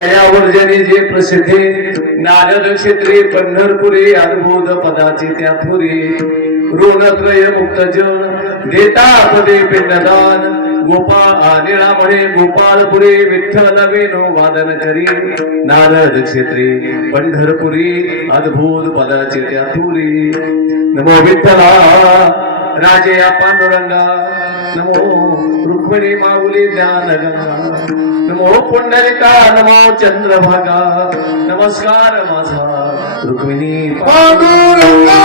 वर्जनी जे प्रसिद्धी नारद क्षेत्री पंढरपुरी अद्भुत पदाची त्या थुरी ऋणत्रय मुक्त जन देता पदे पिंडदान गोपाळ निळामणे गोपाळपुरी विठ्ठल वेणू वादन करी नारद क्षेत्री पंढरपुरी अद्भुत पदाची त्या थुरी नमो विठ्ठला राजे पांडुरंगा नमो रुक्मिणी माऊली ज्ञानगंगा नमो पुंडलिका नमो चंद्रभागा नमस्कार माझा रुक्मिणी पांडुरंगा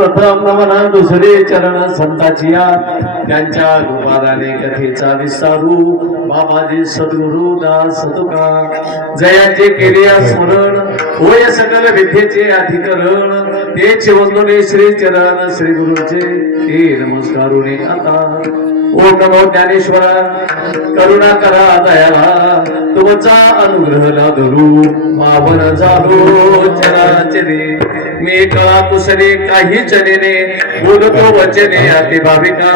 प्रथम नमन दुसरे चरण संताची त्यांच्या रूपादाने कथेचा विस्तारू बाबाजी सद्गुरु दास तुका जयाचे केले स्मरण होय सकल विद्येचे अधिकरण तेच वंदने श्री चरण श्री गुरुचे हे नमस्कारुने आता ओम नमो ज्ञानेश्वरा करुणा करा दयाला तुमचा अनुग्रह लादरू पावन झालो चराचरे मी कळा कुसले काही चनेने बोलतो वचने अति भाविका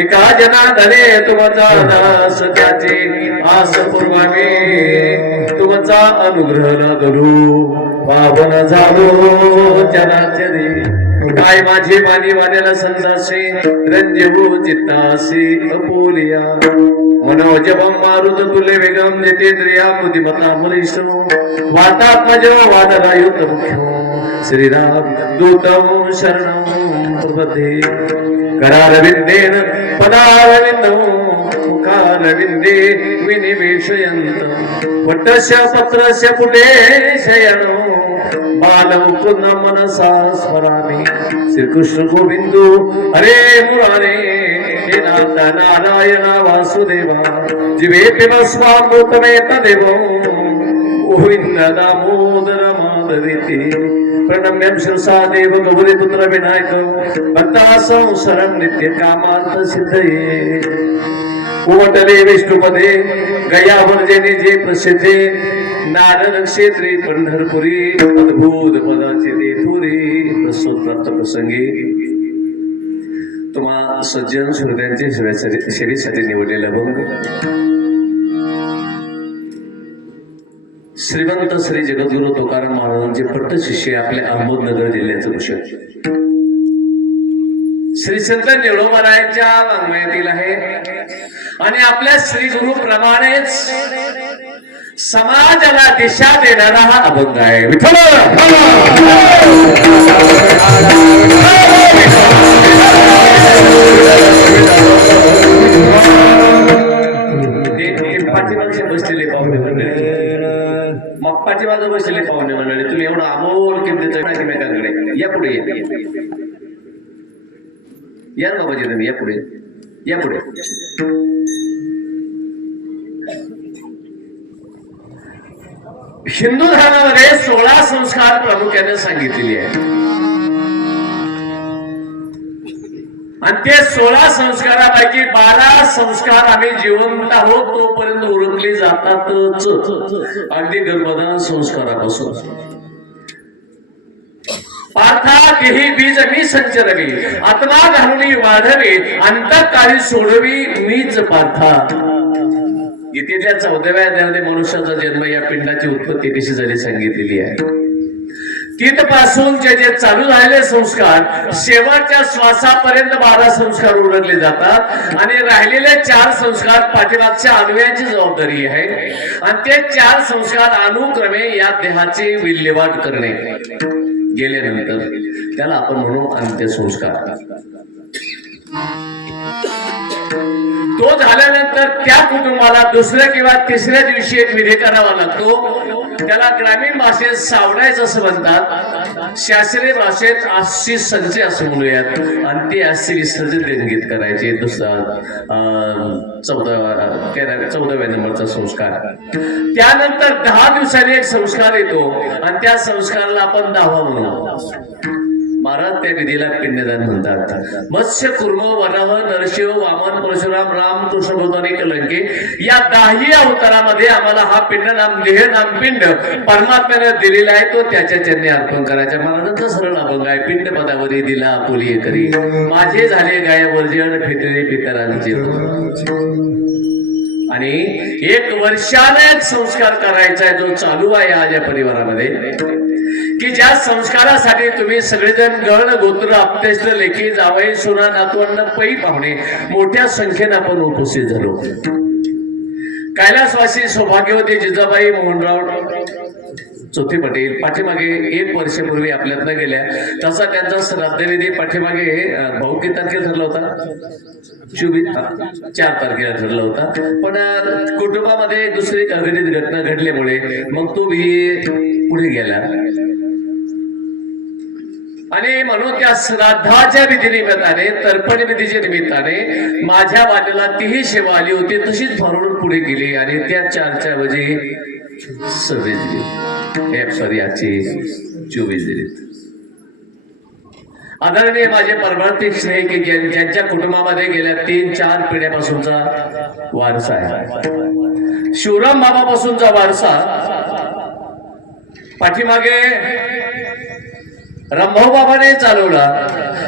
एका जनार्दने तुमचा दास त्याचे आस पूर्वामी तुमचा अनुग्रह लादरू पावन झालो चराचरे काय माझे मानी वाण्याला संतासे रंजवू चित्तासे अपोलिया मनोजवम मारुत तुले वेगम जितेंद्रिया बुद्धिमत्ता बलिष्ठो वातात्मज वादरायुक्त मुख्यो श्रीराम दूतम शरणं प्रपदे करारविंदेन पदारविंदो मुखारविंदे विनिवेशयन्त वटस्य पत्रस्य पुटे शयनो बालमुकुंद मनसा स्मरामि श्री कृष्ण गोविंदो हरे मुरारे हे नाथ नारायण वासुदेवा जीवे पिबस्वामृतमे तदेव गोविंद दामोदर माधवेति प्रणम्यं शिरसा देव गौरीपुत्र विनायक भक्ता संसरं नित्य कामांत सिद्धये उमटले विष्णुपदे गया वर्जनी जे प्रसिद्धे नारद क्षेत्री पंढरपुरी अद्भुत पदाची देथुरी प्रस्तुत प्राप्त प्रसंगी तुम्हा सज्जन श्रोत्यांचे सेवेसाठी निवडलेले अभंग श्रीमंत श्री जगद्गुरु तुकाराम महाराजांचे पट्ट शिष्य आपल्या अहमदनगर जिल्ह्याचे कुशल श्री संत निळोबारायांच्या वाङ्मयातील आहे आणि आपल्या श्री गुरु प्रमाणेच समाजाला दिशा देणारा हा अभंग आहे. विठ्ठल पाठीमागचे बसलेले पाहुणे पाठीमागं बसले पाहुणे मंडळी, तुम्ही एवढं अमोल किमतीचं एकमेकांकडे या, पुढे या ना बाबाजी, तुम्ही या पुढे, या पुढे. हिंदू धर्मामध्ये 16 संस्कार प्रामुख्याने सांगितलेले आहेत आणि ते 16 संस्कारापैकी 12 संस्कार आम्ही जिवंत आहोत तोपर्यंत ओळखले जातातच. अगदी गर्भधान संस्कारापासून पार्था देही बीज मी संचरवी, आत्मा घालून वाढवी, अंतःकाळी सोडवी मीच पार्था. गीतेच्या 14व्या अध्यायामध्ये मनुष्याचा जन्म या पिंडाची उत्पत्ती कशी झाली सांगितलेली आहे. तिथपासून जे चालू झालेले संस्कार शेवटच्या श्वासापर्यंत 12 संस्कार ओळखले जातात आणि राहिलेले 4 संस्कार पाठीमागच्या अन्वयाची जबाबदारी आहे आणि ते 4 संस्कार अनुक्रमे या देहाची विल्हेवाट करणे गेल्यानंतर त्याला आपण म्हणू अंत्यसंस्कार. तो झाल्यानंतर त्या कुटुंबाला दुसऱ्या किंवा तिसऱ्या दिवशी एक विधी करावा लागतो. त्याला ग्रामीण भाषेत सावडायचं असं म्हणतात, शास्त्रीय भाषेत 80 संचय असं म्हणूयात आणि ते 80 विसर्जन देणगीत करायचे. दुसरा 14व्या नंबरचा संस्कार. त्यानंतर 10 दिवसांनी एक संस्कार येतो आणि त्या संस्काराला आपण 10वा म्हणू. महाराज त्या विधीला पिंडदान म्हणतात. मत्स्य, कुर्म, वराह, नरसिंह, वामन, परशुराम, राम, कृष्ण, भगवान, कलंकी या 10 अवतारामध्ये आम्हाला हा पिंड नाम देह नाम पिंड परमात्म्याने दिलेला आहे, तो त्याच्या चरणी अर्पण करायचा. महाराजांचा सरळ अभंग आहे. पिंड पदावरी दिला आपुली करी, माझे झाले गाय वर्जन फिटले पितरांचे. आणि 1 वर्षाने एक संस्कार करायचा आहे जो चालू आहे आज या परिवारामध्ये, की ज्या संस्कारासाठी तुम्ही सगळेजण गण गोत्र आपतेष्ट लेखी जावई सुना नातवंड पै पाहुणे मोठ्या संख्येने आपण उपस्थित झालो. कैलासवासी सौभाग्यवती जिजाबाई मोहनराव चौथे पटेल पाठीमागे 1 वर्षापूर्वी आपल्यातनं गेल्या. तसा त्यांचा श्राद्धविधी पाठीमागे भाऊ किती तारखेला ठरला होता? 4 तारखेला ठरला होता. पण कुटुंबामध्ये दुसरी अघटित घटना घडल्यामुळे मग तो पुढे गेला आणि म्हणून त्या श्राद्धाच्या विधीनिमित्ताने तर्पण विधीच्या निमित्ताने माझ्या वाटेला तीही सेवा आली होती. तशीच भरून पुढे गेली आणि त्या 4च्या ऐवजी 26 दिली. सॉरी, आजची 24 दिली. आदरणीय माझे परमार्थिक स्नेही की ज्यांच्या कुटुंबामध्ये गेल्या 3-4 पिढ्यापासूनचा वारसा आहे. शिवराम बाबापासूनचा वारसा, पाठीमागे रामभाऊ बाबाने चालवला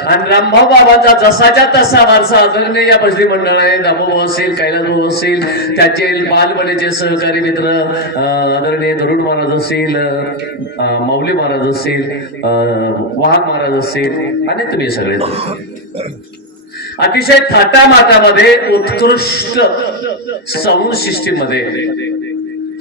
आणि रामभाऊ बाबांचा जसाच्या तसा वारसा आदरणीय या भजनी मंडळाने दामोबा असेल, कैलासभाऊ असेल, त्याचे बालपणीचे सहकारी मित्र आदरणीय गरुड महाराज असेल, माऊली महाराज असेल, वाघ महाराज असेल आणि तुम्ही सगळे अतिशय थाटामाटामध्ये उत्कृष्ट साऊंड सिस्टीम मध्ये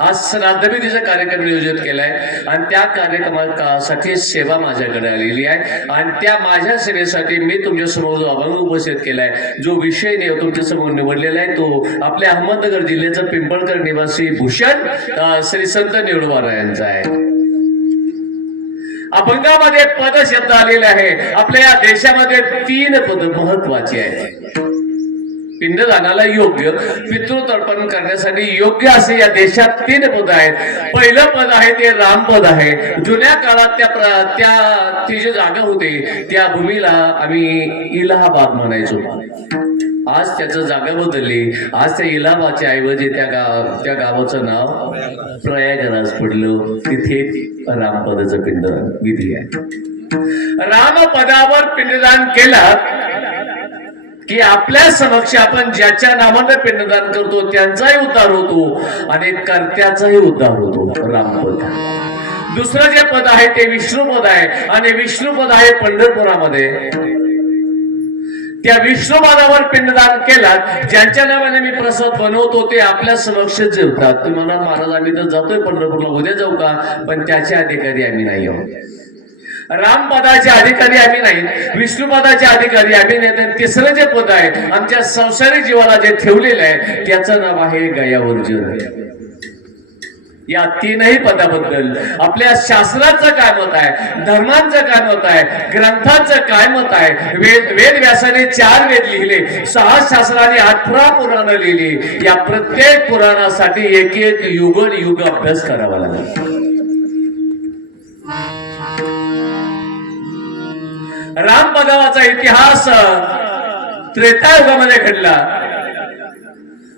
आज श्राद्धविधीचा कार्यक्रम नियोजित केलाय आणि त्या कार्यक्रमासाठी सेवा माझ्याकडे आलेली आहे आणि त्या माझ्या सेवेसाठी मी तुमच्या समोर जो अभंग उपस्थित केलाय, जो विषय तुमच्या समोर निवडलेला आहे, तो आपल्या अहमदनगर जिल्ह्याचा पिंपळकर निवासी भूषण श्री संत निवडवार यांचा आहे. अभंगामध्ये पद शब्द आलेले आहे. आपल्या या देशामध्ये 3 पद महत्वाची आहेत. पिंडदानाला योग्य, पितृतर्पण करण्यासाठी योग्य असे या देशात 3 पद आहेत. पहिलं पद आहे ते रामपद आहे. जुन्या काळात ती जी जागा होती त्या भूमीला आम्ही इलाहाबाद म्हणायचो. आज त्याचं जागा बदलली. आज त्या इलाहाबादच्या ऐवजी त्या गावाचं नाव प्रयागराज पडलं. तिथे रामपदाचं पिंडदान विधी आहे. रामपदावर पिंडदान केलं की आपल्या समक्ष आपण ज्याच्या नावानं पिंडदान करतो त्यांचाही उद्धार होतो आणि कर्त्याचाही उद्धार होतो. रामपद. दुसरं जे पद आहे ते विष्णुपद आहे आणि विष्णुपद आहे पंढरपुरामध्ये. त्या विष्णुपदावर पिंडदान केला, ज्यांच्या नावाने मी प्रसाद बनवतो ते आपल्या समक्ष जेवतात. तुम्हाला महाराज आम्ही तर जातोय पंढरपूरला, उद्या जाऊ का? पण त्याचे अधिकारी आम्ही नाही आहोत. रामपदाचे अधिकारी आम्ही नाही, विष्णुपदाचे अधिकारी आम्ही नाही. तिसरं जे पद आहे आमच्या संसारिक जीवाला जे ठेवलेलं आहे त्याचं नाव आहे गयावर्जन. या तीनही पदाबद्दल आपल्या शास्त्राचं काय मत आहे, धर्मांचं काय मत आहे, ग्रंथांचं काय मत आहे. वेद व्यासाने 4 वेद लिहिले, 6 शास्त्राने 18 पुराणं लिहिली. या प्रत्येक पुराणासाठी एक एक युग अभ्यास करावा लागला. राम पदावाचा इतिहास त्रेतायुगामध्ये घडला.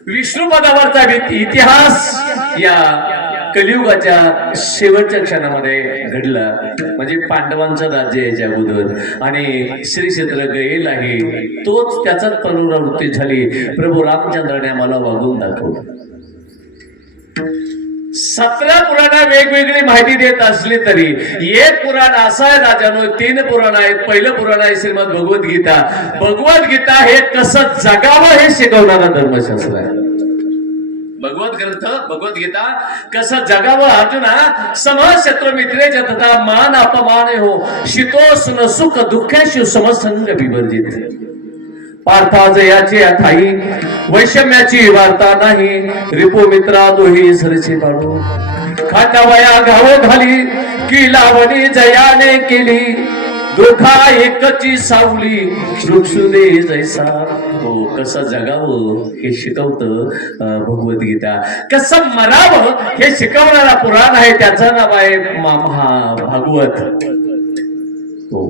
विष्णू पदावरचा इतिहास या कलियुगाच्या शेवटच्या क्षणामध्ये घडला. म्हणजे पांडवांचं राज्य याच्या अगोदर आणि श्री क्षेत्र गयेल आहे, तोच त्याचाच पुनरावृत्ती झाली. प्रभू रामचंद्राने आम्हाला वागून दाखवलं. 17 पुराण वेगवेगळी माहिती देत असली तरी एक पुराण असं आहे राजानो, 3 पुराण आहेत. पहिलं पुराण आहे श्रीमद भगवद्गीता. भगवद्गीता हे कसं जगावं हे शिकवणारा धर्मशास्त्र आहे. भगवद्गीता कसं जगावं. अर्जुना, समशत्रु मित्रे तथा मान अपमान हो, शीतोष्ण सुख दुःखेषु समसंग विवर्जित. पार्थाज याची अथाई वैषम्याची वार्ता नाही, रिपो मित्रा दोही सरचे पाडू. खांडावया घावो घाली की लावणी जयाने केली, दुखा एकची सावली दे जैसा. हो, कसं जगावं हे शिकवतं भगवद्गीता. कसं मरावं हे शिकवणारा पुराण आहे, त्याचं नाव आहे भागवत. हो,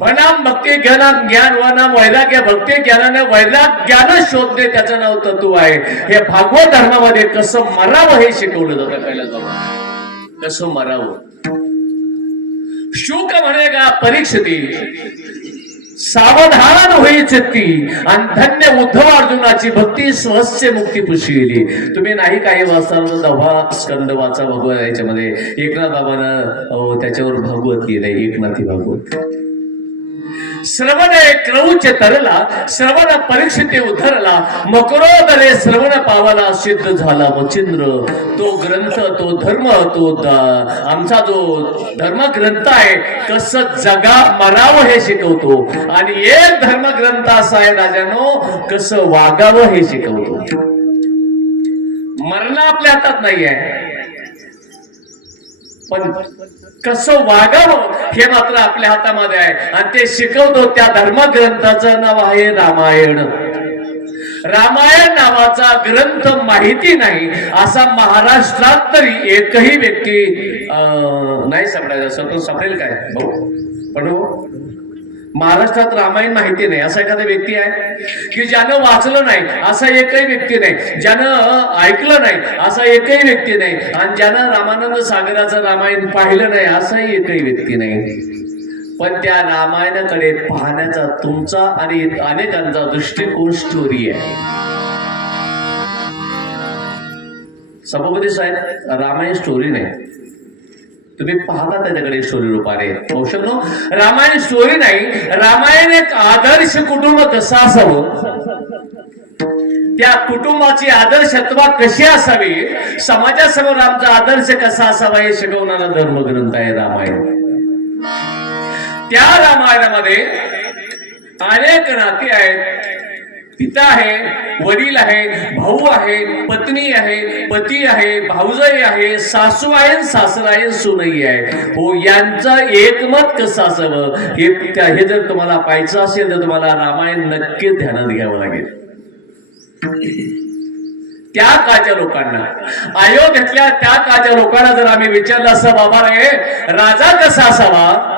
वनाम भक्ती ज्ञानाम ज्ञान वनाम वैराग्य भक्ती ज्ञानाने वैराग्यानं शोधणे, त्याचं नाव तत्व आहे. हे भागवत धर्मामध्ये कसं मरावं हे शिकवलं जातं. पहिला जाऊन कसं मरावं. शुक म्हणेगा परीक्षिती, सावधान होई चित्ती, आणि धन्य उद्धव अर्जुनाची भक्ती स्वस्य मुक्ती पुशिली. तुम्ही नाही काही वाचताना 10 स्कंद वाचा भगवत. याच्यामध्ये एकनाथ बाबांना त्याच्यावर भागवत केलंय, एकनाथी भागवत. श्रवण क्रौच तरला, श्रवण परीक्षिते उधरला, मकरोदरे श्रवण पावला, सिद्ध झाला मचिंद्र. तो ग्रंथ, तो धर्म, तो आमचा जो धर्म ग्रंथ आहे, कसं जगा मरावं हे शिकवतो. आणि एक धर्म ग्रंथ असा आहे राजानो, कसं वागावं हे शिकवतो. मरणं आपल्या हातात नाही आहे, पण कसं वागावं हे मात्र आपल्या हातामध्ये आहे. आणि ते शिकवतो. त्या धर्मग्रंथाचं नाव आहे रामायण. रामायण नावाचा ग्रंथ माहिती नाही असा महाराष्ट्रात तरी एकही व्यक्ती नाही सापडायचा. सापडेल काय भाऊ? पण महाराष्ट्रात रामायण माहिती नाही असा एखादा व्यक्ती आहे की ज्यानं वाचलं नाही असा एकही व्यक्ती नाही, ज्यानं ऐकलं नाही असा एकही व्यक्ती नाही, आणि ज्यानं रामानंद सागराचं रामायण पाहिलं नाही असाही एकही व्यक्ती नाही. पण त्या रामायणाकडे पाहण्याचा तुमचा आणि अनेकांचा दृष्टिकोन स्टोरी आहे. सभापती साहेब, रामायण स्टोरी नाही, तुम्ही पाहता त्याच्याकडे स्टोरी रूपाने. औषधनो, रामायण स्टोरी नाही. रामायण एक आदर्श कुटुंब कसं असावं, त्या कुटुंबाची आदर्शत्वा कशी असावी, समाजासमोर आमचा आदर्श कसा असावा हे शिकवणारा धर्मग्रंथ आहे रामायण. त्या रामायणामध्ये अनेक नाती आहेत. पिता आहे, वडील आहे, भाऊ आहे, पत्नी आहे, पती आहे, भाऊजाई आहे, सासू आहे, सासरा आहे, सुनई आहे. हो, यांचं एकमत कसं असावं हे जर तुम्हाला पाहायचं असेल तर तुम्हाला रामायण नक्कीच ध्यानात घ्यावं लागेल. त्या काळच्या लोकांना, अयोध्येतल्या त्या काळच्या लोकांना जर आम्ही विचारलं असं, बाबा रे राजा कसा असावा,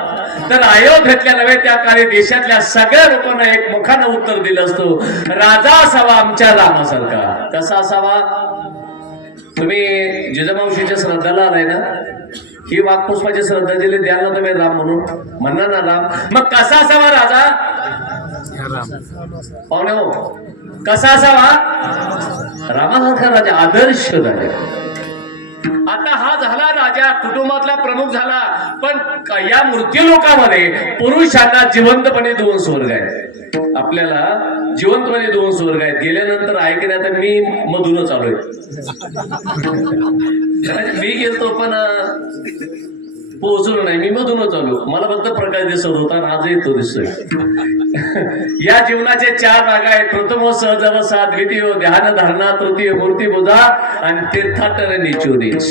तर अयोध्येतल्या नव्हे त्या काळी देशातल्या सगळ्या लोकांना एक मुखानं उत्तर दिलं असतो, राजा असावा आमच्या रामासारखा. कसा असावा? तुम्ही जिजामावशीच्या श्रद्धाला आलाय ना, ही वाघपुष्पाची श्रद्धांजली द्याल ना तुम्ही राम म्हणून, म्हणणार ना राम. मग कसा असावा राजा? पाहुणे हो, कसा असावा? रामासारखा राजा, आदर्श राजा. आता हा झाला राजा, कुटुंबातला प्रमुख झाला. पण या मूर्ती लोकांमध्ये पुरुषांना जिवंतपणे 2 स्वर्ग आहेत. आपल्याला जिवंतपणे 2 स्वर्ग आहेत. गेल्यानंतर ऐकण्यात मी मधूनच आलोय. मी गेलतो पण पोहोचलो नाही, मी मधूनच आलो. मला फक्त प्रकाश दिसत होता आणि आजही तो दिसतोय. या जीवनाचे 4 भाग आहेत. प्रथम सहजवसा, द्वितीय ध्यान धारणा, तृतीय मूर्ती पूजा आणि तीर्थाटन निचोनीच.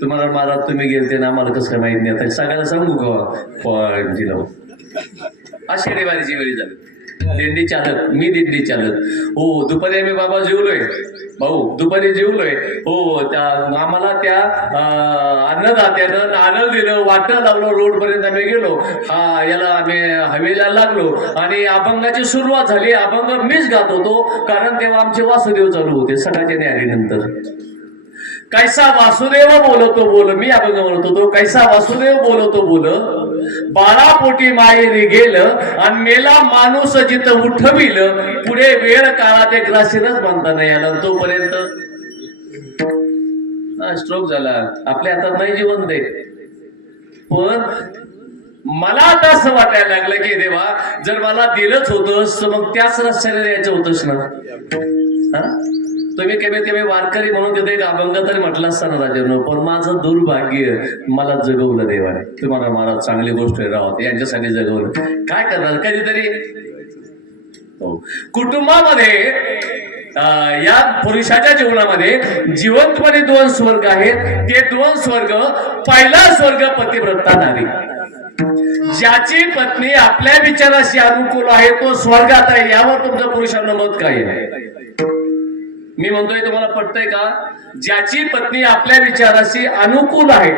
तुम्हाला महाराज तुम्ही गेलते ना, मला कसं काय माहित नाही. आता सगळ्याला सांगू का दिला आषाढी वारीची वेळी झाली. दिंडी चालत, मी दिंडी चालत. हो दुपारी आम्ही बाबा जेवलोय, भाऊ दुपारी जेवलोय. हो त्या आम्हाला त्या अन्नदात्यानं नारळ दिलं, वाटं लावलं, रोड पर्यंत आम्ही गेलो. याला आम्ही हवेला लागलो आणि अभंगाची सुरुवात झाली. अभंग मीच गात होतो, कारण तेव्हा आमचे वासुदेव चालू होते सकाळच्या न्यायानंतर. कैसा वासुदेव बोलतो बोल, मी अभंग म्हणत होतो. कैसा वासुदेव बोलतो बोल, 12 पोटी माहेरी गेलं आणि मेला माणूस जिथं उठविल, पुढे वेळ काळा ते ग्रासीनच म्हणता नाही आला. तोपर्यंत स्ट्रोक झाला. आपल्या हातात नाही जीवन दे. पण मला आता असं वाटायला लागलं की देवा, जर मला दिलंच होतंस तर मग त्याच रस्त्याने यायचं होतंच ना. तुम्ही केव्हा वारकरी म्हणून तिथे एक अभंग तरी म्हटलं असताना राजांनो, पण माझं दुर्भाग्य मला जगवलं देवाने. तुम्हाला महाराज चांगली गोष्ट राहत यांच्यासाठी जगवलं. काय करणार कधीतरी. कुटुंबामध्ये या पुरुषाच्या जीवनामध्ये जिवंतपणे 2 स्वर्ग आहेत. ते 2 स्वर्ग, पहिला स्वर्ग पतिव्रता नारी. ज्याची पत्नी आपल्या विचाराशी अनुकूल आहे तो स्वर्गात आहे. यावर तुमचं पुरुषांना मत काय आहे? मी म्हणतोय तुम्हाला पटतंय का? ज्याची पत्नी आपल्या विचाराशी अनुकूल आहे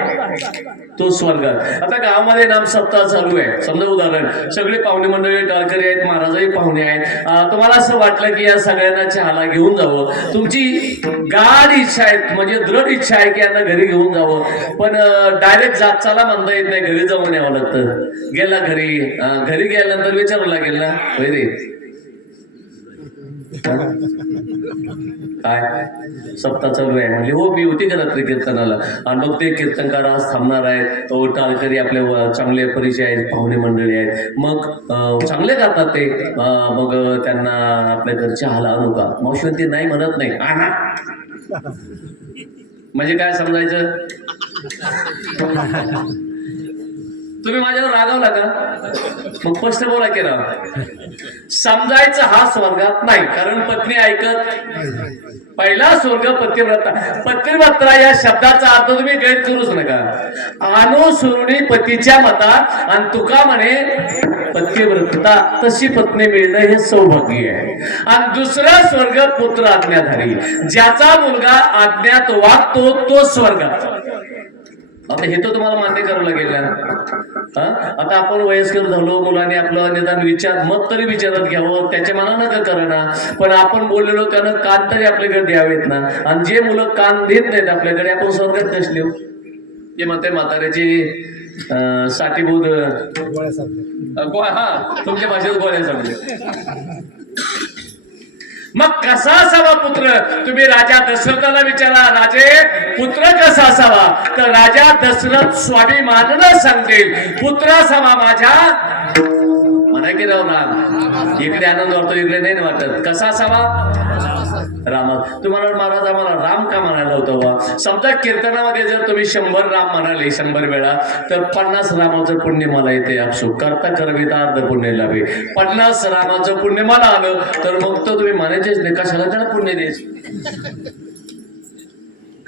तो स्वर्गात. आता गावामध्ये नाम सप्ताह चालू आहे. समजा उदाहरण, सगळे पाहुणे मंडळी टाळकरी आहेत, महाराजही पाहुणे आहेत. तुम्हाला असं वाटलं की या सगळ्यांना चहाला घेऊन जावं. तुमची गाढ इच्छा आहे, म्हणजे दृढ इच्छा आहे की यांना घरी घेऊन जावं. पण डायरेक्ट जात चाला म्हणता येत नाही, घरी जाऊन यावं लागतं. गेला घरी, घरी गेल्यानंतर विचारावं लागेल ना, होय रे काय सप्ताह चालू आहे म्हणजे. हो मी होती का रात्री कीर्तनाला. आणि मग ते कीर्तनकार आज थांबणार आहेत. टाळकरी आपले चांगले परिचय आहेत, पाहुणे मंडळी आहेत. मग चांगले गातात ते. मग त्यांना आपल्या घरच्या हाला आणू का? मावशी नाही म्हणत नाही, आणा. म्हणजे काय समजायचं? तुम्ही माझ्यावर रागावला का? मग स्पष्ट बोला की राव. समजायचं हा स्वर्गात नाही, कारण पत्नी ऐकत. पहिला स्वर्ग पतिव्रता. पतिव्रता या शब्दाचा अर्थ तुम्ही गैर करूच नका. अनुसरुणी पतीच्या मतात आणि तुका म्हणे पतिव्रता, तशी पत्नी मिळणं हे सौभाग्य आहे. आणि दुसरा स्वर्ग पुत्र आज्ञाधारी. ज्याचा मुलगा आज्ञात वागतो तो स्वर्गात. आता हे तर तुम्हाला मान्य करावं लागेल ना. आता आपण वयस्कर झालो, मुलांनी आपलं निदान विचार मत तरी विचारात घ्यावं. त्याच्या मनानं का करणा, पण आपण बोललेलो त्यानं कान तरी आपल्याकडे द्यावेत ना. आणि जे मुलं कान देत नाहीत आपल्याकडे, आपण स्वर्गात कसले हो? ते म्हणते म्हाताऱ्याची साठीभूत तुमच्या भाषेत गोळ्या सांगले. मग कसा असावा पुत्र? तुम्ही राजा दशरथाला विचारा, राजे पुत्र कसा असावा? तर राजा दशरथ स्वाभिमानानं सांगतील, पुत्र असावा माझ्या. म्हणा की राव ना, इकडे आनंद वाटतो, इकडे नाही वाटत. कसा असावा? राम. तुम्हाला महाराज आम्हाला राम का म्हणायला होतं? समजा कीर्तनामध्ये जर तुम्ही 100 राम म्हणाले 100 वेळा, तर 50 रामाचं पुण्य मला येते. आपसू करता करविता अर्ध पुण्य लाभे. 50 रामाचं पुण्य मला आलं तर मग तो तुम्ही म्हणायचेच नाही. कशाला त्याला पुण्य द्यायचं?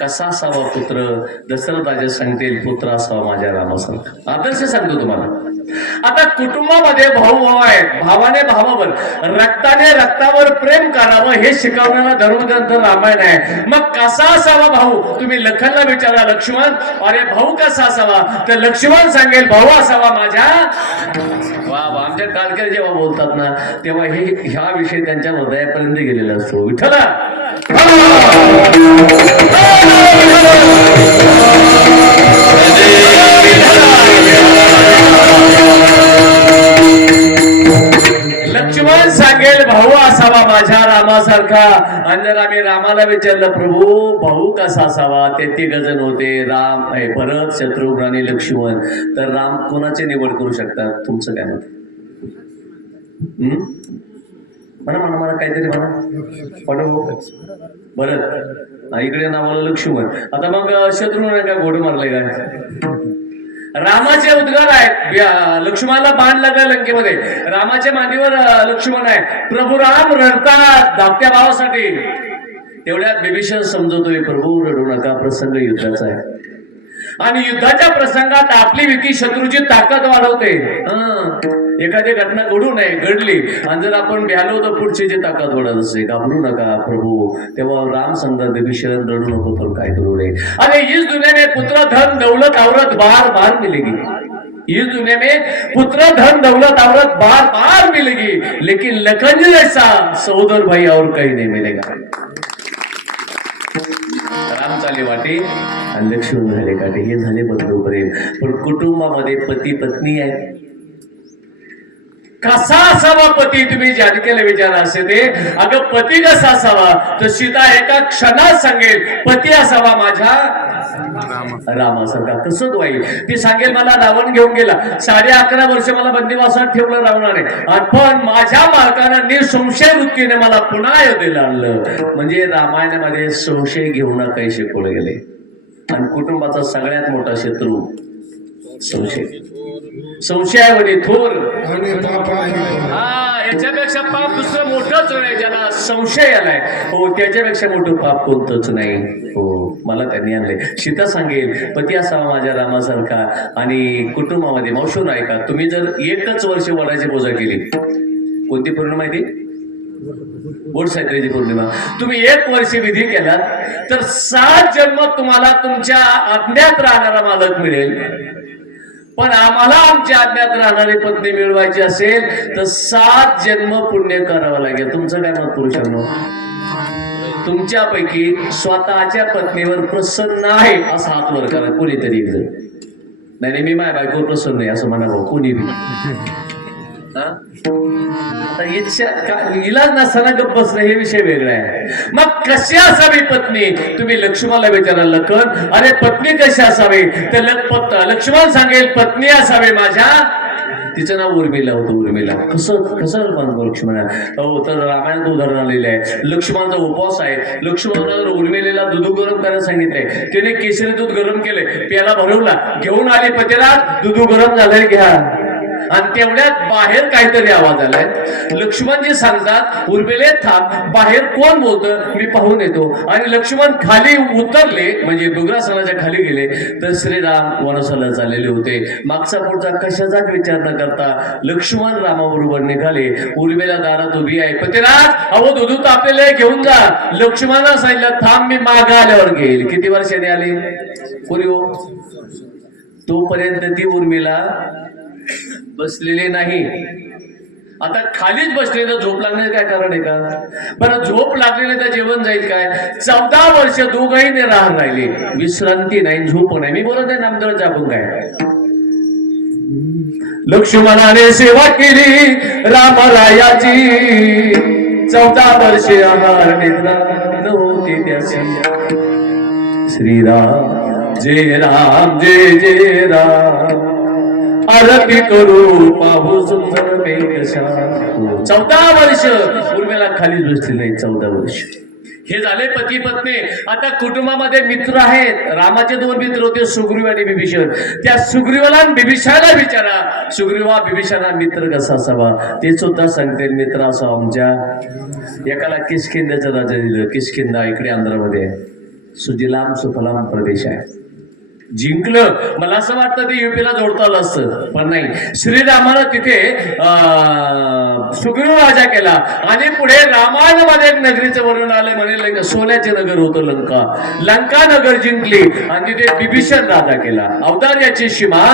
कसा असावा पुत्र? दशरथ राजा सांगतील, पुत्र असावा माझ्या रामासारखा. आदर्श सांगतो तुम्हाला. आता कुटुंबामध्ये भाऊ आहेत, भावाने भावावर, रक्ताने रक्तावर प्रेम करावं हे शिकवणारा धर्मग्रंथ रामायण आहे. मग कसा असावा भाऊ? तुम्ही लखनला विचारा, लक्ष्मण अरे भाऊ कसा असावा? तर लक्ष्मण सांगेल, भाऊ असावा माझ्या. वा वा. आमच्या टाळकरी जेव्हा बोलतात ना, तेव्हा ह्या विषय त्यांच्या हृदयापर्यंत गेलेला असतो. विठ्ठला लक्ष्मण सांगेल, भाऊ असावा माझ्या रामासारखा. आणि जर आम्ही रामाला विचारलं, प्रभू भाऊ कसा असावा? ते 3 जण होते, राम भरत, शत्रुघ्न आणि लक्ष्मण. तर राम कोणाची निवड करू शकतात? तुमचं काय मत? म्हणा काहीतरी म्हणा. भरत इकडे नावाला लक्ष्मण. आता मग शत्रुघ्न का घोडं मारलंय काय? रामाचे उद्गार आहेत. लक्ष्मणाला बाण लागला लंकेमध्ये, रामाच्या मांडीवर लक्ष्मण आहे. प्रभू राम रडतात धाकट्या भावासाठी. तेवढ्यात बिभीषण समजवतोय प्रभू रडू नका, प्रसंग युद्धाचा आहे. आणि युद्धाच्या प्रसंगात आपली भीती शत्रूची ताकद वाढवते. एखादी घटना घडू नये, घडली आणि जर आपण भ्यालो तर पुढची जी ताकद वाढत असते. घाबरू नका प्रभू. तेव्हा राम समजा बिभीषण रडू नको तर काय करू रे. अरे इस दुनिया में पुत्र धन दौलत औरत बार बार मिलेगी. इस दुनिया में पुत्र धन दौलत औरत बार बार मिलेगी, लेकिन लखन जी जैसा सहोदर भाई और कहीं नहीं मिलेगा. राम चाले वाटे आणि लक्ष्मण झाले काटे. हे झाले बंधू प्रेम. पण कुटुंबामध्ये पती पत्नी आहे. कसा असावा पती, तुम्ही जाणकेला विचार असे ते. अगं पती कसा असावा तर सीता एका क्षणात सांगेल पती असावा माझ्या रामासारखा. कसं वाई ती सांगेल मला रावण घेऊन गेला, 11.5 वर्ष मला बंदिवासात ठेवलं रावणाने, पण माझ्या मालकानं निसंशय वृत्तीने मला पुन्हा अयोध्येला आणलं. म्हणजे रामायणामध्ये संशय घेऊन काही शिकवलं गेले. आणि कुटुंबाचा सगळ्यात मोठा शत्रू संशय. संशयावरी थोर याच्यापेक्षा पाप दुसरं मोठंच नाही. ज्याला संशय आलाय हो त्याच्यापेक्षा मोठं पाप कोणतंच नाही. हो मला त्यांनी आणलंय. सीता सांगेल पती असावा माझ्या रामासारखा. आणि कुटुंबामध्ये मावशून आहे का, तुम्ही जर 1 वर्ष वडाची पूजा केली, कोणती पौर्णिमा माहिती? बोट सावित्रीची पौर्णिमा. तुम्ही 1 वर्ष विधी केलात तर 7 जन्म तुम्हाला तुमच्या आज्ञात राहणारा मालक मिळेल. पण आम्हाला आमच्या आज्ञात राहणारी पत्नी मिळवायची असेल तर 7 जन्म पुण्य करावं लागेल. तुमचं काय मत पुरुषांनो? तुमच्यापैकी स्वतःच्या पत्नीवर प्रसन्न आहे असा हात वर करा कोणीतरी एकजण. नाही मी माझ्या बायकोवर प्रसन्न आहे असं म्हणावं कोणी बी. आता इलाज नसताना गप्प बसणं हे विषय वेगळा आहे. मग कशी असावी पत्नी? तुम्ही लक्ष्मणाला विचारा लखन अरे पत्नी कशी असावी तर लक्ष्मण सांगेल पत्नी असावी माझ्या. तिचं नाव उर्मिला होतं. उर्मिला कसं लक्ष्मण हो तर रामायणात उदाहरण आलेलं आहे. लक्ष्मणाचा उपवास आहे. लक्ष्मणाला उर्मिलेला दूध गरम करायला सांगितलंय. त्याने केशरी दूध गरम केले, प्याला भरवला, घेऊन आले पतीला दूध गरम झालंय घ्या. आणि तेवढ्यात बाहेर काहीतरी आवाज आलाय. लक्ष्मणजी सांगतात उर्मिले थांब, बाहेर कोण बोलतं मी पाहून येतो. आणि लक्ष्मण खाली उतरले म्हणजे डोंगरासनाच्या खाली गेले तर श्रीराम वनसाला चाललेले होते. मागचा पुढचा कशाचाच विचार न करता लक्ष्मण रामाबरोबर निघाले. उर्मिला दारात उभी आहे. पतिराज अहो दूध तापलेले घेऊन जा. लक्ष्मणाला सांगितलं थांब मी मागे आल्यावर घेईल. किती वर्षाने आले कोणी हो? तोपर्यंत ती उर्मिला बसलेले नाही. आता खालीच बसले तर झोप लागण्याचं काय कारण आहे का? बरं झोप लागली नाही तर जेवण जाईल काय? 14 वर्ष दोघही निराहार राहिले. विश्रांती नाही, झोप नाही. मी बोलत आहे नामदेवाच्या आपण काय लक्ष्मणाने सेवा केली रामरायाची. 14 वर्षे आहार निद्रा नव्हती त्याची. श्रीराम जय राम जय जय राम आरती करू पाहू सुंदर मेघशा. 14 वर्ष उर्मिला खाली बसली नाही. 14 वर्ष हे झाले पती पत्नी. आता कुटुंबामध्ये मित्र आहेत. रामाचे 2 मित्र होते सुग्रीव आणि बिभीषण. त्या सुग्रीवाला आणि बिभीषणाला विचारा सुग्रीवा बिभीषणा मित्र कसा असावा ते सुद्धा सांगते. मित्र असा आमच्या एकाला किष्किंध्याचं राजा दिलं. किष्किंधा इकडे आंध्रामध्ये सुजिलाम सुफलाम प्रदेश आहे. जिंकलं. मला असं वाटतं ते युपीला जोडता आलं असतं पण नाही. श्रीरामानं तिथे सुग्रीव राजा केला. आणि पुढे रामायणामध्ये एक नगरीचं वर्णन आलं म्हणे सोन्याचे नगर होतं लंका. लंका नगर जिंकली आणि तिथे बिभीषण राजा केला. अवतार्याची सीमा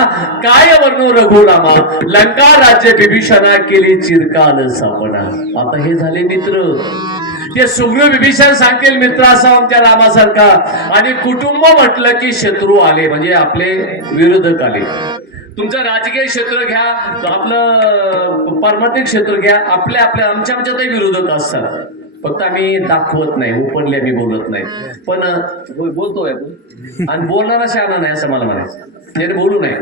काय वर्णो रघुरामा लंका राज्य बिभीषणा केली चिरकाल सापडा. आता हे झाले मित्र. ते सुग्रीव विभीषण सांगतील मित्र असा आमच्या रामासारखा. आणि कुटुंब म्हटलं की शत्रू आले म्हणजे आपले विरोधक आले. तुमचं राजकीय क्षेत्र घ्या, आपलं पारमार्थिक क्षेत्र घ्या, आपल्या आमच्यातही विरोधक असतात. फक्त आम्ही दाखवत नाही, ओपनली आम्ही बोलत नाही. पण बोलतोय आणि बोलणारा शहाणा नाही असं मला म्हणायचं. बोलू नये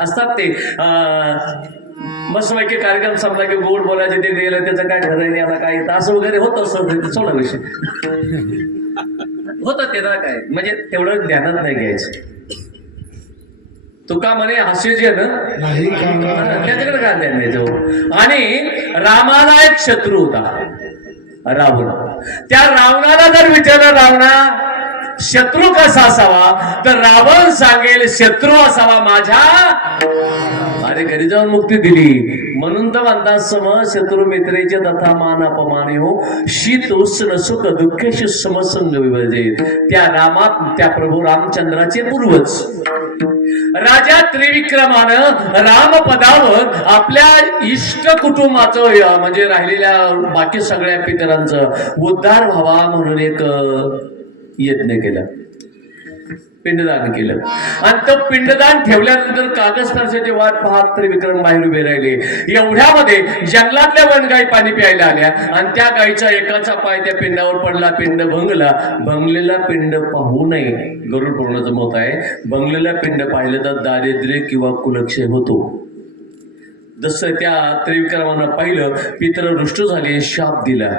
असतात ते. मस्त पैकी कार्यक्रम संपला की गोड बोलायचे ते गेलं त्याचं काय ठरवणे आता काय असं वगैरे होत असतं सोडा विषय होत त्याला काय म्हणजे तेवढं ध्यानात नाही घ्यायचं. तुका म्हणे हास्यचे ना त्याच्याकडे काय ध्यान द्यायचं. आणि रामाला एक शत्रू होता रावण. त्या रावणाला जर विचारलं रावणा शत्रू कसा असावा तर रावण सांगेल शत्रू असावा माझ्या. अरे घरी जाऊन मुक्ती दिली म्हणून तर म्हणतात सम शत्रू मित्रेचे तथा मान अपमाने हो शीत उष्ण सुख दुःखेश समसंग विवर्जित. त्या रामात त्या प्रभू रामचंद्राचे पूर्वज राजा त्रिविक्रमानं रामपदावर आपल्या इष्ट कुटुंबाचं म्हणजे राहिलेल्या बाकी सगळ्या पितरांचं उद्धार व्हावा म्हणून एक यत्न केला, पिंडदान केलं. आणि तो पिंडदान ठेवल्यानंतर कागदस्पर्शाची वाट पाहत त्रिविक्रम बाहेर उभे राहिले. एवढ्यामध्ये जंगलातल्या वनगाई पाणी प्यायला आल्या आणि त्या गायीचा एकाचा पाय त्या पिंडावर पडला, पिंड भंगला. भंगलेला पिंड पाहू नये, गरुड पुराणाचं मत आहे. भंगलेला पिंड पाहिलं तर दारिद्र्य किंवा कुलक्षय होतो. जसं त्या त्रिविक्रमानं पाहिलं पितर रुष्ट झाले, शाप दिला.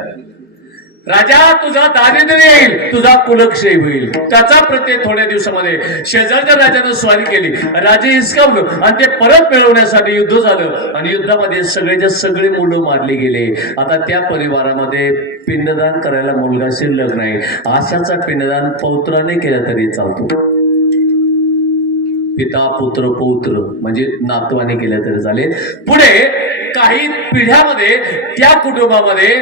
राजा तुझा दारिद्र्य येईल, तुझा कुलक्षय होईल. त्याचा प्रत्येक थोड्या दिवसामध्ये शेजारच्या राजानं स्वारी केली, राजे हिसकावलं आणि ते परत मिळवण्यासाठी युद्ध झालं. आणि युद्धामध्ये सगळेच्या सगळे मुलं मारले गेले. आता त्या परिवारामध्ये पिंडदान करायला मुलगा शिल्लक नाही. अशाचा पिंडदान पौत्राने केलं तरी चालतो. पिता पुत्र पौत्र म्हणजे नातवाने केलं तरी चालेल. पुढे काही पिढ्यामध्ये त्या कुटुंबामध्ये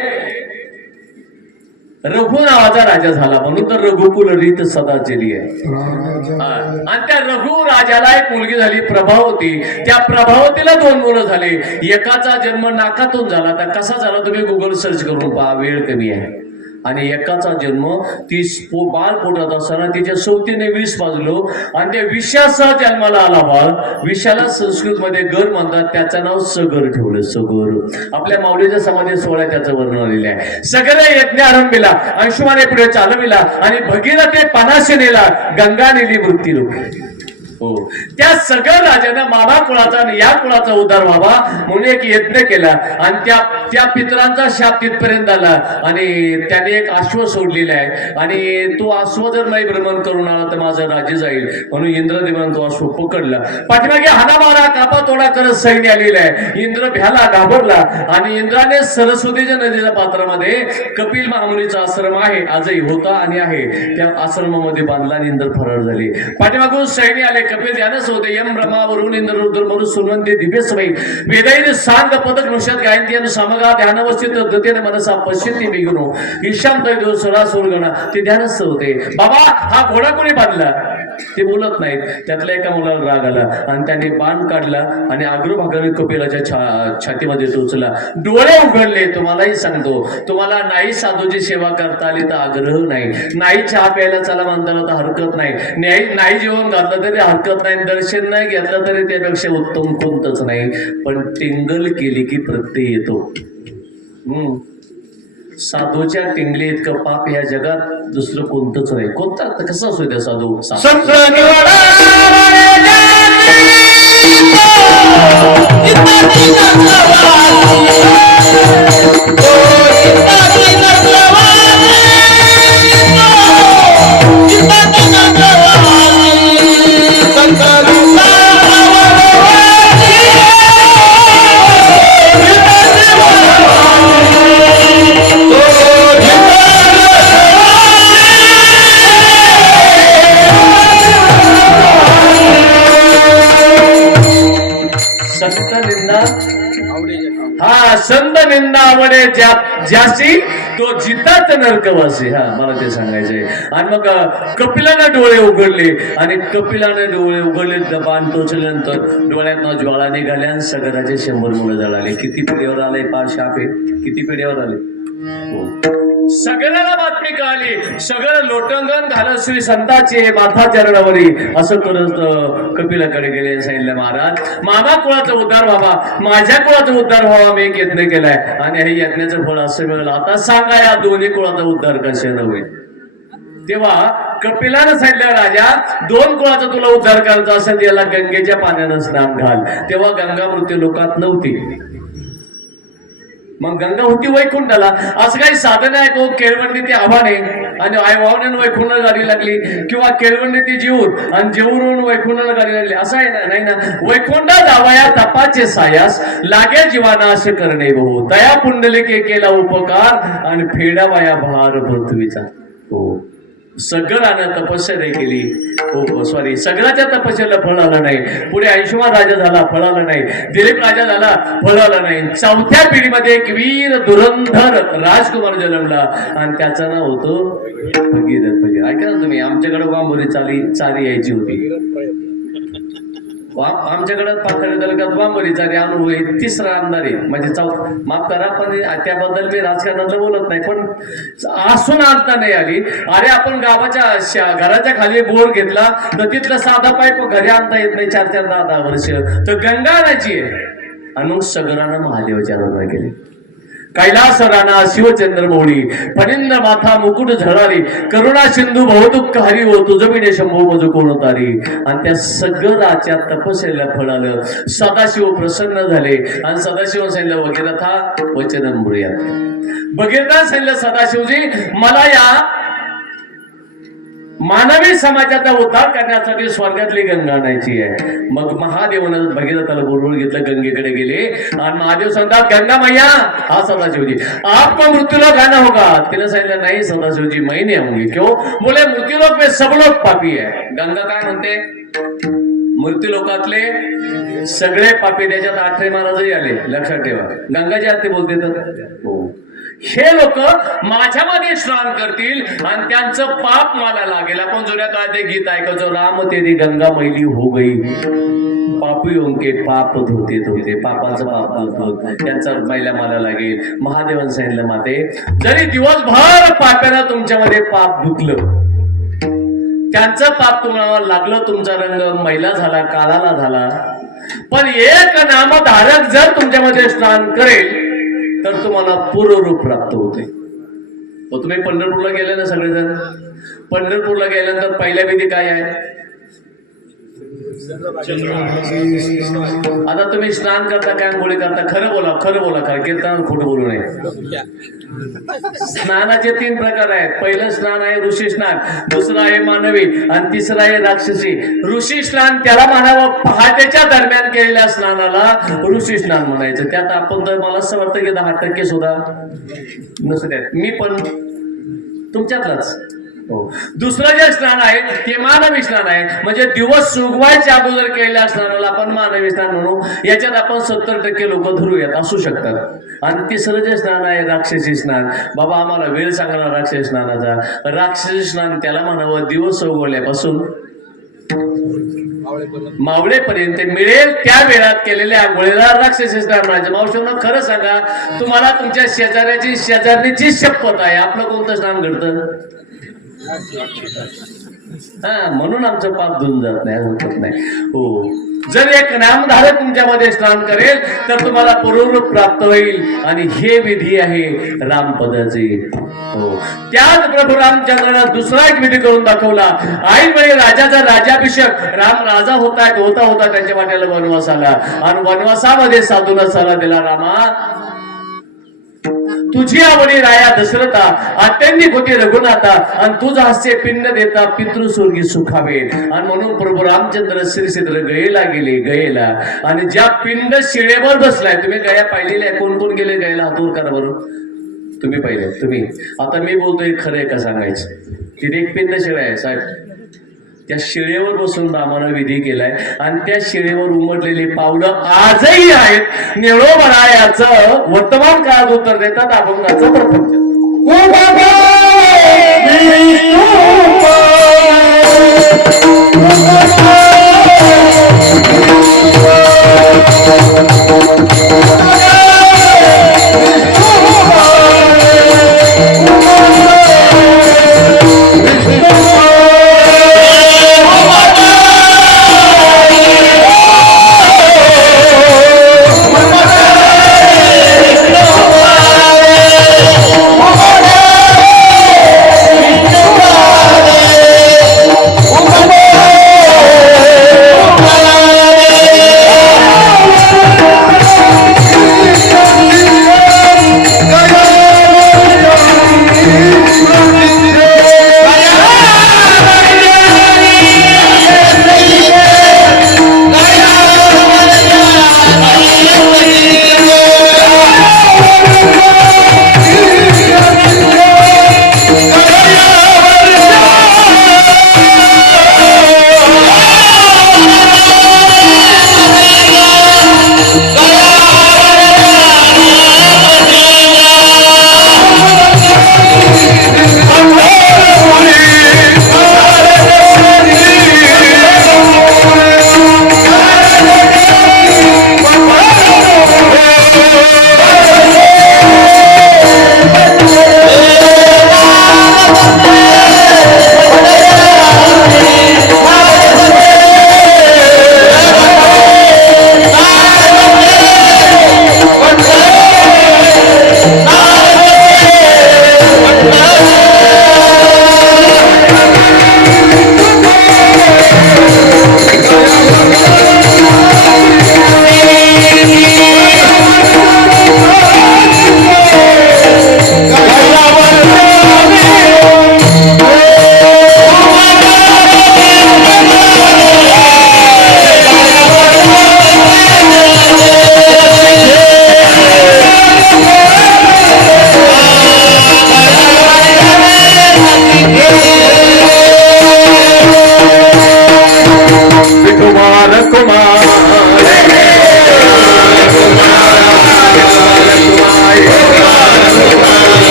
रघु नावाचा राजा झाला म्हणून तर रघुकुल रीत सदा चली आहे. आणि त्या रघु राजाला एक मुलगी झाली प्रभावती. त्या प्रभावतीला 2 मुलं झाले. एकाचा जन्म नाकातून झाला. तर कसा झाला तुम्ही गुगल सर्च करून पहा, वेळ कमी आहे. आणि एकाचा जन्म ती बाळ पोटात असताना तिच्या सोबतीने विष पाजलो आणि त्या विषाचा जन्माला आला बाळ. विषाला संस्कृत मध्ये गर म्हणतात, त्याचं नाव सगर ठेवलं. सगर आपल्या माऊलीच्या समाधी 16 त्याचं वर्णन आलेलं आहे. सगर यज्ञ आरंभिला, अंशुमाने पुढे चालविला आणि भगीरथे पनाशी नेला, गंगा नेली मृत्यू रूप. हो, त्या सगळ राजानं मामा कुळाचा आणि या कुळाचा उद्धार व्हावा म्हणून एक यज्ञ केला. आणि त्या पितरांचा शाप तिथपर्यंत आला आणि त्याने एक अश्व सोडलेला आहे. आणि तो अश्व जर नाही भ्रमण करून आला तर माझं राज्य जाईल म्हणून इंद्रदेवानं तो अश्व पकडला. पाठीमागे हाना मारा कापा तोडा करत सैन्य आलेलं आहे. इंद्र भ्याला घाबरला आणि इंद्राने सरस्वतीच्या नदीच्या पात्रामध्ये कपिल महामुनीचा आश्रम आहे, आजही होता आणि आहे, त्या आश्रमामध्ये बांधला आणि इंद्र फरार झाले. पाठीमागून सैन्य आले. कपिल ध्यानच होते. यम ब्रह्मा वरुण इंद्र रुद्र मरु सुनवंते दिव्य सवय वेदैर सांग पदक नुषत गायंती समगा ध्यानवस्थित दतेन मनसा पश्यती बिगुनो ईशान तैदो सुरा सुरगणा. ते ध्यानच होते. बाबा हा घोडा कोणी बांधला ते बोलत नाहीत. त्यातल्या एका मुलाला राग आला आणि त्याने बाण काढला आणि अग्रभागाने कपिलाच्या छातीमध्ये टोचला. डोळे उघडले. तुम्हालाही सांगतो, तुम्हाला नाही साधूची सेवा करता आली तर आग्रह नाही, नाही चहा प्यायला चला म्हणताना तर हरकत नाही, नाही जेवण घातलं तरी हरकत नाही, दर्शन नाही घेतलं तरी त्यापेक्षा उत्तम कोणतंच नाही. पण टिंगल केली की प्रत्यय येतो. साधूच्या टिंगली इतकं पाप या जगात दुसरं कोणतंच नाही. कोणता कसं असू द्या साधू संत निंदा आवडे ज्याची तो जिताच नरकवासी. हा मला ते सांगायचंय. आणि मग कपिलाने डोळे उघडले आणि कपिलाने डोळे उघडले, बाण टोचल्यानंतर डोळ्यात ज्वाळा निघाल्या आणि सगळ्याचे 100 मुलं जळाले. किती पिढीवर आले पा शाप आहे, किती पिढीवर आले. सगळ्याला बातमी कळाली. सगळं लोटंगण घालत श्री संताचे माथा चरणावरी असं करत कपिलाकडे गेले. सांगितलं महाराज मामा कुळाचा उद्धार व्हावा, माझ्या कुळाचा उद्धार व्हावा, मी एक यत्न केलाय आणि हे यज्ञाचं फळ असं मिळालं. आता सांगा या दोन्ही कुळाचा उद्धार कशानं होईल. तेव्हा कपिलानं सांगितलं, राजा 2 कुळाचा तुला उद्धार करायचा असेल याला गंगेच्या पाण्यानं स्नान घाल. तेव्हा गंगा मृत्यू लोकात नव्हती. मग गंगा होती वैकुंठाला. असं काही साधन आहे तो केळवंडी ती आव्हाने आणि वाहण्यानं वैकुंठाला गाडी लागली, किंवा केळवंडी ती जेऊर आणि जेऊरून वैकुंठाला गाडी लागली, असं आहे ना? नाही ना. वैकुंठा जावया तपाचे सायास लागे जीवाना असे करणे बहु दया पुंडलिके केला उपकार आणि फेडावया भार पृथ्वीचा. हो, सगळ्यानं तपश्चर्या केली. हो सॉरी, सगळ्याच्या तपश्चर्याला फळ आलं नाही. पुढे 80वा राजा झाला, फळ आलं नाही. दिलीप राजा झाला, फळ आलं नाही. 4थ्या पिढीमध्ये एक वीर धुरंधर राजकुमार जन्मला आणि त्याचं नाव होतं भगीरथ. भगीरथ ऐका ना तुम्ही, आमच्याकडे वांबोरी चाली यायची होती. आमच्याकडे पाथर्डी तालुक्यात वांबोरी चाली अनुभव 3रा आमदार आहे. म्हणजे माफ करा पण त्याबद्दल मी राजकारणातलं बोलत नाही, पण असून आणता नाही आली. अरे आपण गावाच्या घराच्या खाली बोर घेतला तर तिथला साधा पाईप घरी आणता येत नाही 4-4, 10-10 वर्ष. तर गंगा आणायची आहे. आणि मग सगळ्यांना महादेवाची आराधना केली. कैलास राणा शिवचंद्रमौळी फणींद्र माथा मुकुट झळारी करुणा सिंधू बहुदुःख हरी हो तुझविणे शंभू मज कोण तारी. आणि त्या सगळ्याच्या तपस्येला फळ आलं. सदाशिव प्रसन्न झाले आणि सदाशिव सांगितलं, भगीरथा वचनं ब्रूयात. भगीरथा सांगितलं, सदाशिवजी मला या मानवी समाजाचा उद्धार करण्यासाठी स्वर्गातली गंगा आणायची आहे. मग महादेवानं भगीरथाला बरोबर घेतलं, गंगेकडे गेले आणि महादेव सांगतात, गंगा मैया हा सदाशिवजी आपको मृत्यूलोक आना होगा. तिने सांगितलं, नाही सदाशिवजी मैं नहीं आऊंगी. क्यों? बोले मृत्यूलोक में सब लोग पापी है. गंगा काय म्हणते, मृत्यूलोकातले सगळे पापी. त्याच्यात 8 महाराजही आले, लक्षात ठेवा. गंगाची आरती बोलते तर हो, हे लोक माझ्यामध्ये स्नान करतील आणि त्यांचं पाप मला लागेल. आपण जुन्या काळात एक गीत ऐकायचो, राम तेरी गंगा मैली हो गई पापी उनके पाप धोते. पापाचं पाप त्यांचा मैला मला लागेल. महादेवन सांगितलं, माते जरी दिवसभर पाप्याला तुमच्यामध्ये पाप धुतलं, त्यांचं पाप तुम्हाला लागलं, तुमचा रंग मैला झाला, काळाला झाला, पण एक नामधारक जर तुमच्यामध्ये स्नान करेल तर तुम्हाला पूर्वरूप प्राप्त होते. तुम्ही पंढरपूरला गेले ना सगळेजण, पंढरपूरला गेल्यानंतर पहिल्या विधी काय आहे? आता तुम्ही स्नान करता काय, आंघोळी करता? खरं बोला, खरं बोला, खरं कीर्तनात खोटं बोलू नये. स्नानाचे 3 प्रकार आहेत. पहिलं स्नान आहे ऋषी स्नान, दुसरं आहे मानवी आणि तिसरं आहे राक्षसी. ऋषी स्नान त्याला म्हणावं पहाटेच्या दरम्यान केलेल्या स्नानाला ऋषी स्नान म्हणायचं. त्यात आपण तर मला असं वाटतं की 10% सुद्धा नसत आहेत. मी पण तुमच्यातलाच. दुसरं जे स्नान आहे ते मानवी स्नान आहे. म्हणजे दिवस उगवायच्या अगोदर केलेल्या स्नानाला आपण मानवी स्नान म्हणू. याच्यात आपण 70% लोक धरूयात, असू शकतात. आणि तिसरं जे स्नान आहे राक्षसी स्नान. बाबा आम्हाला वेळ सांगला राक्षसी स्नानाचा. राक्षसी स्नान त्याला म्हणावं दिवस उगवल्यापासून मावळेपर्यंत मिळेल त्या वेळात केलेल्या आंघोळीला राक्षसी स्नान म्हणायचं. मावशींना खरं सांगा, तुम्हाला तुमच्या शेजारणीची शपथ आहे, आपलं कोणतं स्नान घडतं? म्हणून आमचं पाप धुवून जात नाही, होत नाही. हो, जर एक नामधारक तुमच्यामध्ये स्नान करेल तर तुम्हाला पूर्वरूप प्राप्त होईल. आणि हे विधी आहे रामपदाचे. हो, त्याच प्रभू रामचंद्राला दुसरा एक विधी करून दाखवला. आई वेळी राजाचा राज्याभिषेक, राम राजा होता त्यांच्या वाट्याला वनवास आला आणि वनवासामध्ये साधूला सल्ला दिला, रामा तुझी आवडी राया दशरथा अत्यंतिक होती रघुनाथा आणि तुझा हास्य पिंड देता पितृस्वर्गी सुखावे. आणि म्हणून प्रभू रामचंद्र श्रीक्षेत्र गयेला गेले. गयेला आणि ज्या पिंड शिळेवर बसलाय, तुम्ही गया पाहिलेल्या, कोण कोण गेले गयेला? हातवर करा बरोबर. तुम्ही पाहिले, तुम्ही. आता मी बोलतोय खरं आहे का सांगायचं. तिथे एक पिंड शिळा आहे साहेब, त्या शिळेवर बसून रामानं विधी केलाय आणि त्या शिळेवर उमटलेली पावलं आजही आहेत. निळोबरायाचं वर्तमान काळात उत्तर देतात अभंगाचं प्रपंच.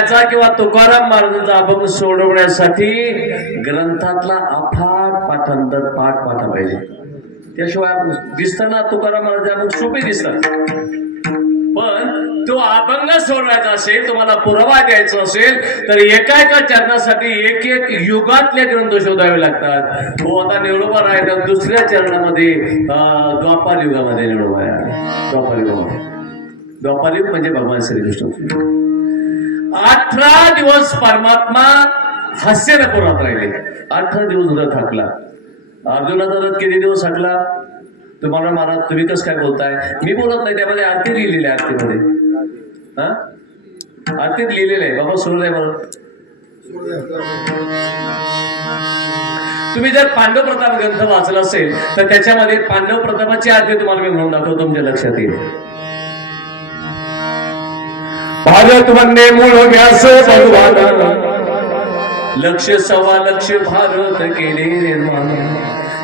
सोडवण्याचा किंवा तुकाराम महाराजांचा अभंग सोडवण्यासाठी ग्रंथातला अफाट पाठांतर पाठ पाहिजे. त्याशिवाय दिसताना तुकाराम महाराज अभंग सोपे दिसतात, पण तो अभंग सोडवायचा असेल, तुम्हाला पुरावा द्यायचा असेल तर एका एका चरणासाठी एक एक युगातले ग्रंथ शोधावे लागतात. हो, आता निवडोबा राहिला दुसऱ्या चरणामध्ये द्वापार युगामध्ये निवडोबा आहे. द्वापार युग म्हणजे भगवान श्रीकृष्ण. 18 दिवस परमात्मा हस्तिनापुरात राहिले. 18 दिवस रथ हाकला. अर्जुनाचा रथ किती दिवस हाकला? तुम्हाला महाराज तुम्ही कसं काय बोलताय? मी बोलत नाही, त्यामध्ये आरती लिहिलेली आहे. आरतीमध्ये आरतीत लिहिलेलं आहे. बाबा सोडलंय मला. तुम्ही जर पांडव प्रताप ग्रंथ वाचला असेल तर त्याच्यामध्ये पांडव प्रतापाची आरती तुम्हाला मी म्हणून दाखवतो, तुमच्या लक्षात येईल. भारत वंदे मूळ व्यास भगवान, लक्ष सव्वा लक्ष भारत केले निर्माण.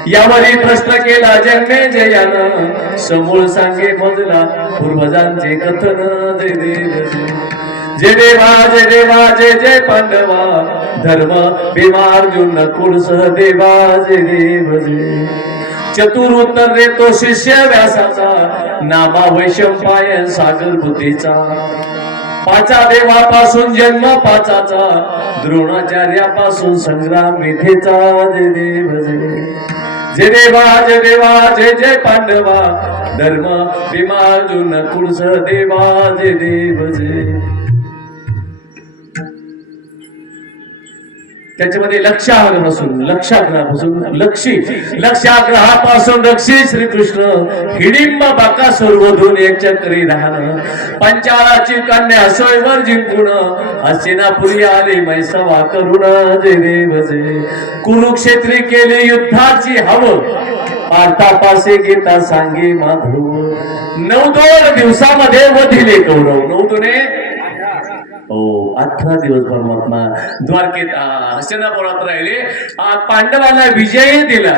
यावरी प्रश्न केला जन्मे जयान, समूळ सांगे मजला पूर्वजांचे कथन. जय देव जय देवा जय देवा जय जय पांडवा, धर्म भीमा अर्जुन कुळ सहदेवा. जय देव जय. चतुर उत्तर देतो शिष्य व्यासाचा, नामा वैशंपायन सागर बुद्धीचा. पाचा देवापासून जन्म पाचाचा, द्रोणाचार्यापासून संग्राम विधेचा. जय देव जय. जय देवा जय देवा जय जय पांडवा, धर्म भीमा अर्जुन कुळ सहदेवा. जय देव जय. त्याच्यामध्ये लक्षाग्रहापासून लक्षाग्रहापासून रक्षी श्रीकृष्ण, हिडिंब बाका सर्वधून एक चक्री राहण. पंचाळाची कन्या सोयवर जिंकून, हस्तिनापुरी आले मैसवा करुण. जय देव जय. कुरुक्षेत्री केले युद्धाची हव, पार्थापासे गीता सांगे माधव. 9 दिवसामध्ये वधिले कौरव. 9 18 दिवस परमात्मा द्वारकेत हस्तिनापुरात राहिले. पांडवांना विजय दिला.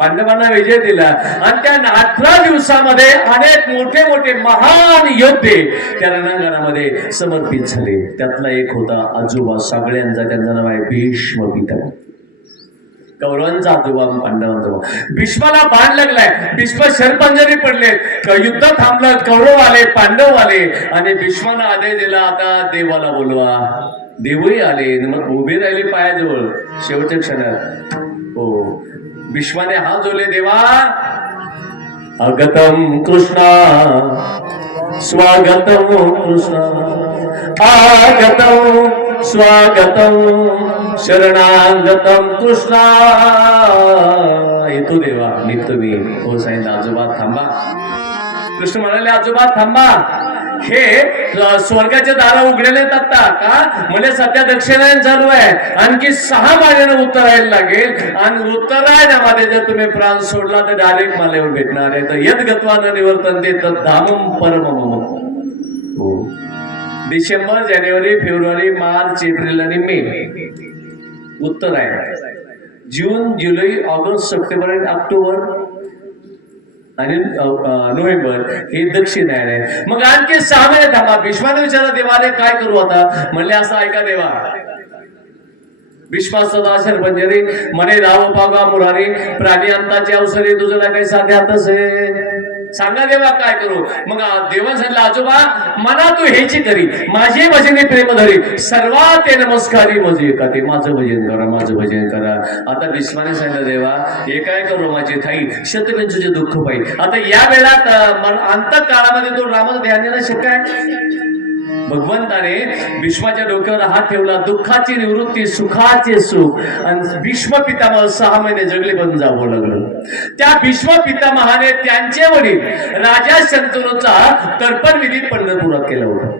आणि त्या 18 दिवसामध्ये अनेक मोठे मोठे महान योद्धे त्या रणांगणामध्ये समर्पित झाले. त्यातला एक होता आजोबा सगळ्यांचा, त्यांचं नाव आहे भीष्म पितामह. कौरवांचा आजोबा, पांडवांचा. भीष्माला बाण लागलाय, भीष्म शरपंजरी पडले, युद्ध थांबलं, कौरव आले, पांडव आले आणि भीष्मानं आदेश दिला आता देवाला बोलवा. देवही आले, मग उभे राहिले पायाजवळ शेवटच्या क्षणात. हो, भीष्माने हात जोडले, देवा आगतम कृष्णा स्वागतम कृष्णा, आगतम स्वागतम शरणागतम कृष्णा. येतो देवा, निघतो मी. हो सांगितलं, आजोबा थांबा. कृष्ण म्हणाले, आजोबा थांबा. हे स्वर्गाचे दार उघडलेले आता का? म्हणजे सध्या दक्षिणायन चालू आहे, आणखी 6 महिन्यानं उतरायला लागेल. आणि उत्तरायणामध्ये जर तुम्ही प्राण सोडला तर डायरेक्ट मला येऊन भेटणार आहे. तर यद गत्वान निवर्तन ते धामम परमम. हो, डिसेंबर, जानेवारी, फेब्रुवारी, मार्च, एप्रिल आणि मे उत्तर आहे. जून, जुलै, ऑगस्ट, सप्टेंबर आणि ऑक्टोबर आणि नोव्हेंबर हे दक्षिण आहे. मग आणखी 6 महिने थांबा. भीष्माने विचारलं, देवाने काय करू आता? म्हणले, असं ऐका देवा. भीष्मा सदा शरपंजरी म्हणे, राव पागा मुरारी, प्राणी अंताची अवसरे तुझला काही साध्यात असे. सांगा देवा काय करू? मग देवा सांगितलं, आजोबा मना तू हेची करी, माझे भजने प्रेम धरी, सर्वात नमस्कारी मजे का ते. माझं भजन करा, माझं भजन करा. आता भीष्माने सांगितलं, देवा हे काय करू माझी थाई, शत्रुंचे दुःख पाहिजे. आता या वेळात अंतकाळामध्ये तो रामाचं ध्यान येणं शक्य आहे? भगवंताने भीष्माच्या डोक्यावर हात ठेवला. दुःखाची निवृत्ती, सुखाचे सुख. आणि भीष्म पितामह 6 महिने जगले, पण जावं लागलं. त्या भीष्म पितामहाने त्यांचे वडील राजा शंतनूचा तर्पण विधी पंढरपुरात केला होता.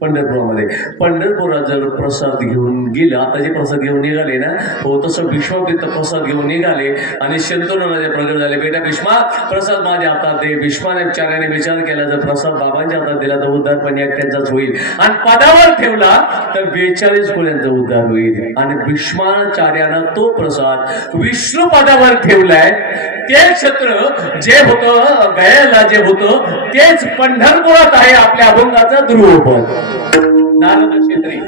पंढरपुरात जर प्रसाद घेऊन गेलं, आता जे प्रसाद घेऊन निघाले ना, हो तसं भीष्म पिता प्रसाद घेऊन निघाले आणि शंतनू राजा प्रगट झाले. बेटा भीष्मा, प्रसाद माझ्या हातात दे. भीष्माने चार्याने विचार केला, जर प्रसाद बाबांच्या हातात दिला तर उद्धार पण एकट्यांचाच होईल, आणि पदावर ठेवला तर 42 कोळ्यांचा उद्धार होईल. आणि भीष्माचार्यानं तो प्रसाद विष्णू पदावर ठेवलाय. ते क्षेत्र जे होतं गयाला, जे होतं तेच पंढरपुरात आहे. आपल्या अभंगाचा ध्रुवपद. नारद क्षेत्री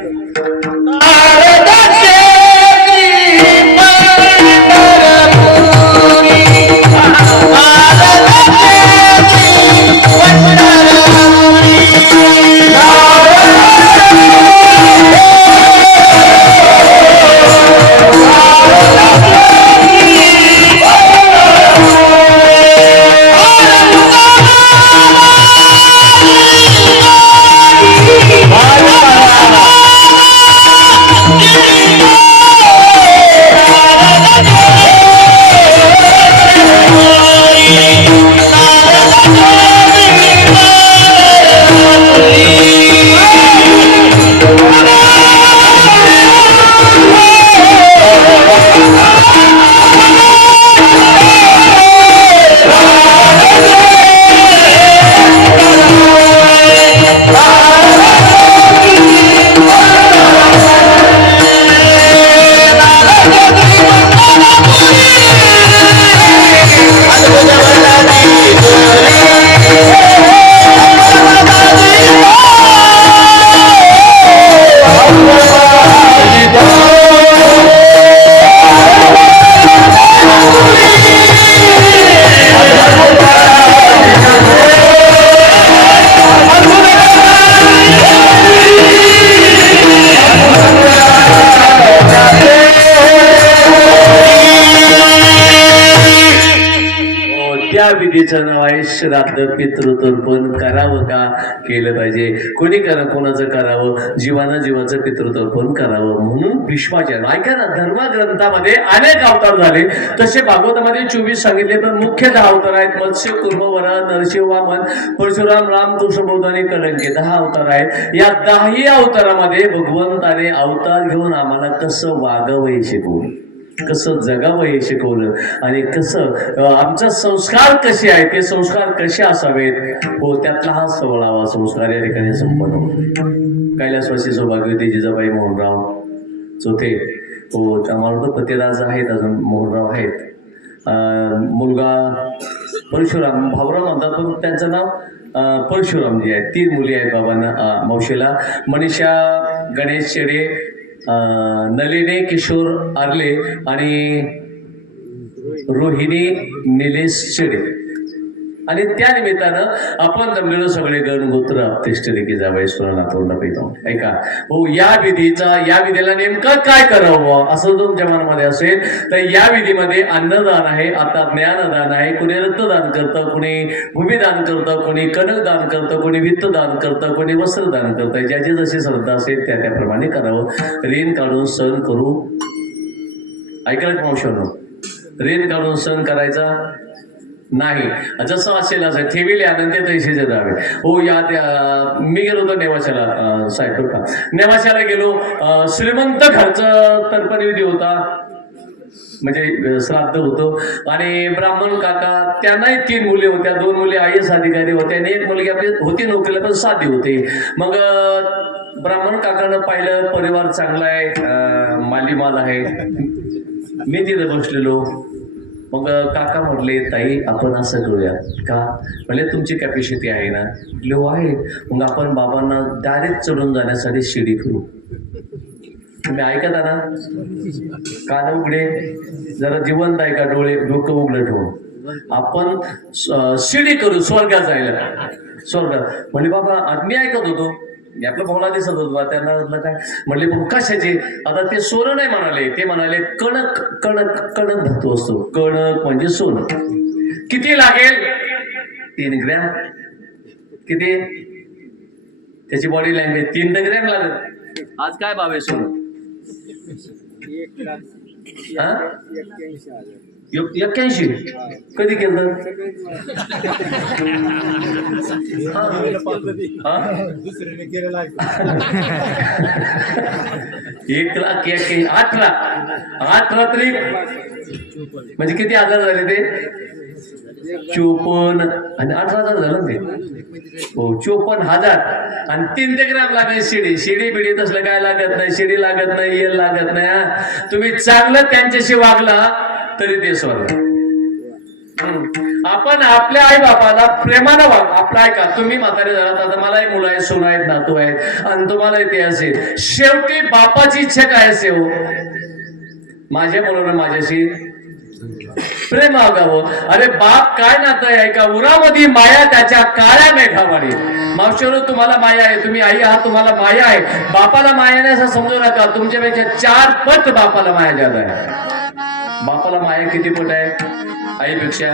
विधीचं नाव आहे श्राद्ध पितृतर्पण. करावं का? केलं पाहिजे. कोणी करा, कोणाचं करावं? जीवानं जीवाचं पितृतर्पण करावं म्हणून भीष्माचार्य. ऐका ना, धर्मग्रंथामध्ये अनेक अवतार झाले. तसे भागवतामध्ये 24 सांगितले, पण मुख्य 10 अवतार आहेत. मत्स्य, कुर्म, वराह, नरसिंह, वामन, परशुराम, राम, कृष्ण, बौद्ध आणि कलंकी. 10 अवतार आहेत. या 10ही अवतारामध्ये भगवंताने अवतार घेऊन आम्हाला कसं वागावं हे शिकवलं, कसं जगावं हे शिकवलं, आणि कसं आमचा संस्कार कसे आहेत, ते संस्कार कसे असावेत. हो, त्यातला हा 16वा संस्कार या ठिकाणी संपन्न होतो. कैलासवासी सौभाग्यवती जिजाबाई मोहनराव चोथे, हो आम्हाला तर पतिराज आहेत, अजून मोहनराव आहेत. मुलगा परशुराम, भाऊराव म्हणतात पण त्यांचं नाव परशुराम जी आहे. 3 मुली आहेत बाबांना, मावशीला. मनीषा गणेश शेडे, नलिनी किशोर आर्ले आणि रोहिणी निलेश शेडे. आणि त्या निमित्तानं आपण जमलेलो सगळे गण गोत्र आपतेष्टले की जावई सुराला तोंडा पैतो. ऐका हो, या विधीला नेमकं काय करावं असं तुमच्या मनामध्ये असेल तर या विधीमध्ये अन्नदान आहे, आता ज्ञानदान आहे. कोणी रक्तदान करतं, कोणी भूमिदान करतं, कोणी कनकदान करतं, कोणी वित्तदान करतं, कोणी वस्त्रदान करतं. ज्याची जशी श्रद्धा असेल त्याप्रमाणे करावं. ऋण काढून सण करू. ऐकलं मावशांनो, ऋण काढून सण करायचा नाही. जसं असेल असं ठेविले आनंद तैसेचे जावे. हो, मी गेलो होतो नेवाशाला साहेब का, नेवाशाला गेलो. श्रीमंत घरचं तर्पण विधी होता, म्हणजे श्राद्ध होतं. आणि ब्राह्मण काका, त्यांनाही 3 मुली होत्या. 2 मुली IAS अधिकारी होत्या आणि 1 मुलगी आपली होती नोकरीला, पण साधी होते. मग ब्राह्मण काकानं पाहिलं, परिवार चांगला आहे, मालीमाल आहे. मी तिथं बसलेलो. मग काका म्हटले, ताई आपण असं करूया का? म्हणजे तुमची कॅपॅसिटी आहे ना? लो आहे. मग आपण बाबांना डायरेक्ट चढून जाण्यासाठी शिडी करू. तुम्ही ऐकत ना? कान उघडे, जरा जिवंत आहे का? डोळे डोकं उघडं ठेवून आपण शिडी करू स्वर्गात जायला. स्वर्गात म्हणजे बाबा मी ऐकत होतो, आपला भावना दिसत होता. त्यांना काय म्हणले, पण कशाचे? आता ते सोनं नाही म्हणाले, ते म्हणाले कणक कणक कणक धातू असतो. कणक म्हणजे सोनं. किती लागेल? 3 ग्रॅम. किती? त्याची बॉडी लँग्वेज 3 ग्रॅम लागेल. आज काय भाव आहे सोनं? 81. कधी केलं? 1,08,000 तरी म्हणजे किती हजार झाले ते? 54 आणि 18,000 झालं ते. हो, 54,000 आणि 3 ग्रॅम लागेल शिडी. शिडी बिडी तसलं काय लागत नाही. शिडी लागत नाही, येल लागत नाही. तुम्ही चांगलं त्यांच्याशी वागला तरी ते स्वर्ग. आपण आपल्या आई बापाला प्रेमानं वाग. आपला ऐका, तुम्ही म्हातारे झालात आता, मलाही मुलं आहेत, सोनं आहेत, नातू आहेत, आणि तुम्हाला ते असेल. शेवटी बापाची इच्छा काय असे हो, माझ्या मुलानं माझ्याशी प्रेम वागावं. अरे बाप काय नातं आहे का, उरामध्ये माया त्याच्या काळ्या मेघावाणी. मावशीवर तुम्हाला माया आहे, तुम्ही आई आहात, तुम्हाला माया आहे. बापाला माया नाही असं समजू नका, तुमच्यापेक्षा 4 पट बापाला माया जादा आहे. बापाला माया किती पट आहे आईपेक्षा?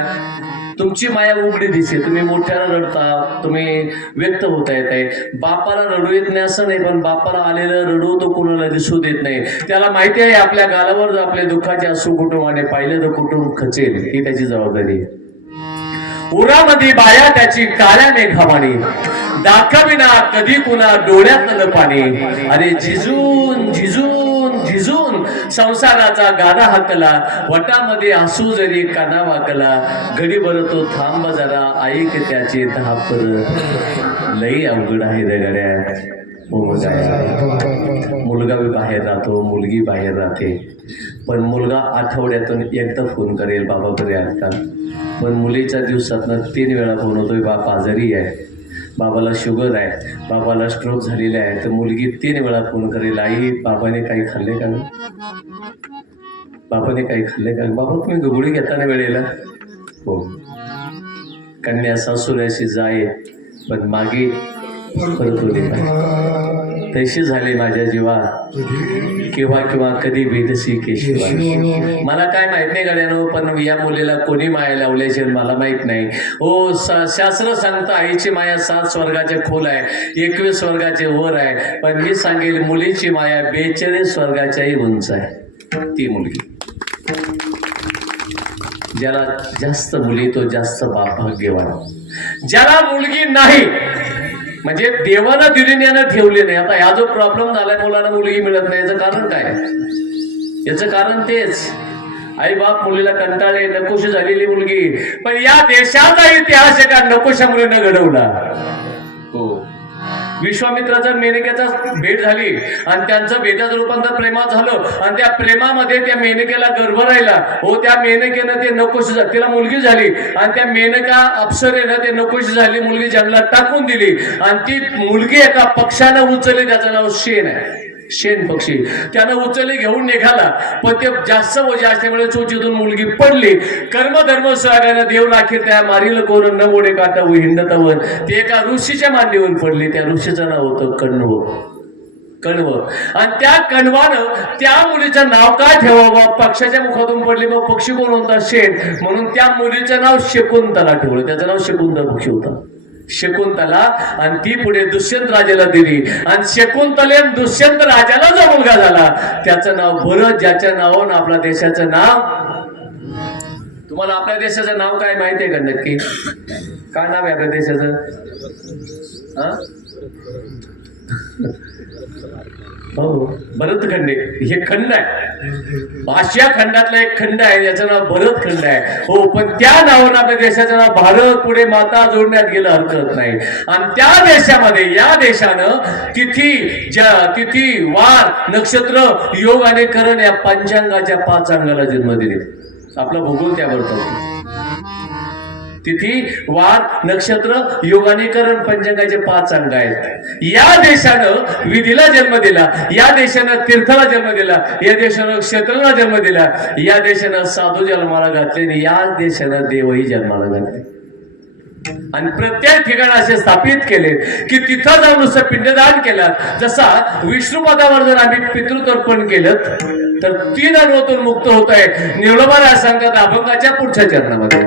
तुमची माया उघडी दिसते, तुम्ही मोठ्याला रडता, तुम्ही व्यक्त होता येत आहे. बापाला रडू येत नाही असं नाही, पण बापाला आलेलं रडू तो कोणाला दिसू देत नाही. त्याला माहिती आहे आपल्या गालावर जर आपल्या दुःखाचे असू कुटुंबाने पाहिलं तर कुटुंब खचेल, ही त्याची जबाबदारी. उरामध्ये बाया त्याची काळ्या मेघावाणी, दाखविना कधी कुणा डोळ्यात न पाणी. अरे झिजून झिजून झिजून संसाराचा गाडा हाकला, वटामध्ये हसू जरी काना वाकला. घडीभर तो थांब जरा, ऐक त्याचे धापर. लई अवघड आहे दगड्या. मुलगा बाहेर राहतो, मुलगी बाहेर राहते, पण मुलगा आठवड्यातून एकदा फोन करेल, बाबा बरे आहेत का. पण मुलीच्या दिवसातनं 3 वेळा फोन होतोय, बाप आजारी आहे, बाबाला शुगर आहे, बाबाला स्ट्रोक झालेला आहे. तर मुलगी 3 वेळा फोन करेल, आई बाबाने काही खाल्ले का, बाबाने काही खाल्ले का, बाबा तुम्ही गुगुळी घेताना वेळेला. हो, कन्या सासूऱ्याशी जाय पण मागे परत होते. तशी झाले माझ्या जीवा, किंवा किंवा कधी भेटसी केशिवा. मला काय माहित नाही गाड्यानो, पण या मुलीला कोणी माया लावल्याचे मला माहित नाही हो. शास्त्र सांगतं आईची माया 7 स्वर्गाचे खोल आहे, 21 स्वर्गाचे वर आहे. पण मी सांगेल मुलीची माया 42 स्वर्गाच्याही उंच आहे. ती मुलगी, ज्याला जास्त मुली तो जास्त बाप भाग्यवान. ज्याला मुलगी नाही म्हणजे देवानं दिलेल्यानं ठेवले नाही. आता हा जो प्रॉब्लेम झालाय, मुलांना मुलगी मिळत नाही, याचं कारण काय? याचं कारण तेच, आई बाप मुलीला कंटाळले, नकोशी झालेली मुलगी. पण या देशाचा इतिहास एका नकोशा मुलीनं घडवला. हो, विश्वामित्राचा मेनकेचा भेट झाली आणि त्यांचं भेटाचं रूपांतर प्रेमात झालं, आणि त्या प्रेमामध्ये त्या मेनकेला गर्भ राहिला. हो, त्या मेनकेनं ते नकोशी, तिला मुलगी झाली, आणि त्या मेनका अप्सरेनं ते नकोशी झाली मुलगी जंगलात टाकून दिली. आणि ती मुलगी एका पक्षानं उचलली, त्याचं नाव शेण आहे, शेण पक्षी. त्यानं उचलले घेऊन निघाला, पण ते जास्त वजा असल्यामुळे चोचीतून मुलगी पडली. कर्मधर्म स्वागानं देव राखील त्या मारील कोण न मोडे काटा हिंडतावर. ते एका ऋषीच्या मांडीवरून पडली. त्या ऋषीचं नाव होतं कण्व. कण्व. आणि त्या कण्वानं त्या मुलीचं नाव काय ठेवावं, पक्षाच्या मुखातून पडली, मग पक्षी कोण होता? शेण. म्हणून त्या मुलीचं नाव शकुंतला ठेवलं. त्याचं नाव शकुंतला पक्षी होता, शकुंतला. आणि ती पुढे दुष्यंत राजाला दिली. आणि शकुंतले दुष्यंत राजाला जो मुलगा झाला त्याचं नाव भरत, ज्याच्या नावानं आपल्या देशाचं नाव. तुम्हाला आपल्या देशाचं नाव काय माहिती आहे का नक्की? काय नाव आहे आपल्या देशाचं? हो, भरतखंड. हे खंड आहे, आशिया खंडातला एक खंड आहे, ज्याचं नाव भरतखंड आहे. हो, पण त्या नावानं आपल्या देशाचं नाव भारत पुढे माता जोडण्यात गेलं हरकत नाही. आणि त्या देशामध्ये, या देशानं तिथी वार नक्षत्र योग आणि करण या पंचांगाच्या 5 अंगाला जन्म दिले. आपला भूगोल त्यावर होता. तिथी वार नक्षत्र योगानीकरण पंचांगाचे 5 अंग आहेत. या देशानं विधीला जन्म दिला, या देशानं तीर्थाला जन्म दिला, या देशानं क्षेत्राला जन्म दिला, या देशानं साधू जन्माला घातले, या देशानं देवही जन्माला घातले. आणि प्रत्येक ठिकाणी असे स्थापित केले की तिथं जाऊन नुसतं पिंडदान केलं. जसा विष्णुपदावर जर आम्ही पितृतर्पण केलं तर 3 अणुतून मुक्त होत आहे. निर्णय सांगतात अभंगाच्या पुढच्या चरणामध्ये.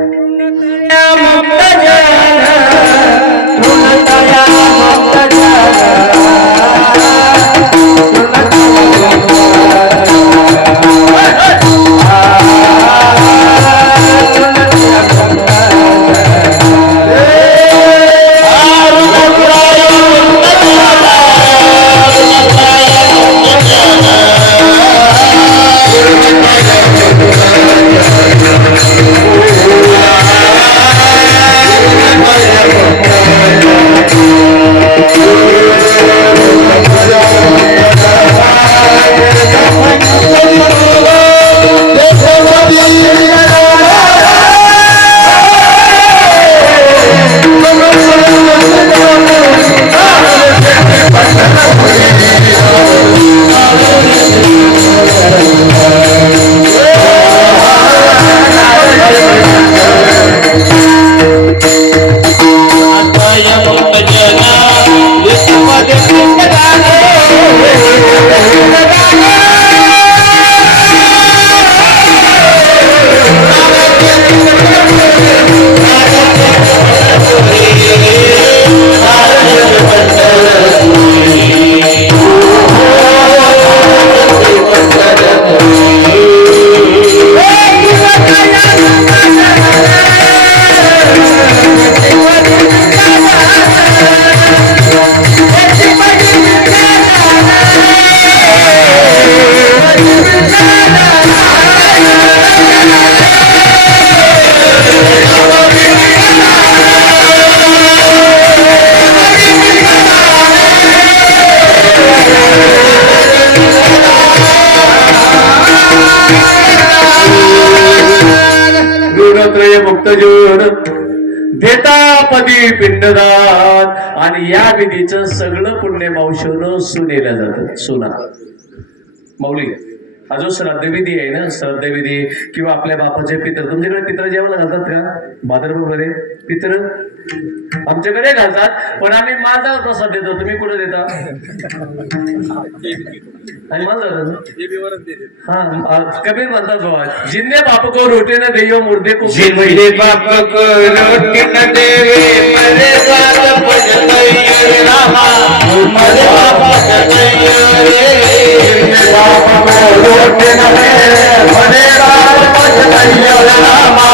होई पिंडदान. आणि या विधीचं सगळं पुण्य मावशीनं सुनेला जातं. सुना माऊली हा जो श्राद्धविधी आहे ना, श्राद्धविधी किंवा आपल्या बापाचे पित्र, तुमच्याकडे पित्र जेवण घालतात का भाद्रपदामध्ये? पित्र आमच्याकडे घालतात, पण आम्ही माझावर प्रसाद देतो. तुम्ही कुठे देता? आणि माझं हा कबीर म्हणतात बाबा, जिन्ने बाप को रोटी न देयो मुर्दे को, जिन्ने बाप को रोटी न देवे मरे बाप भजतैयो रामा, मरे बाप भजतैयो रे. जिन्ने बाप को रोटी न देवे मरे बाप भजतैयो रामा.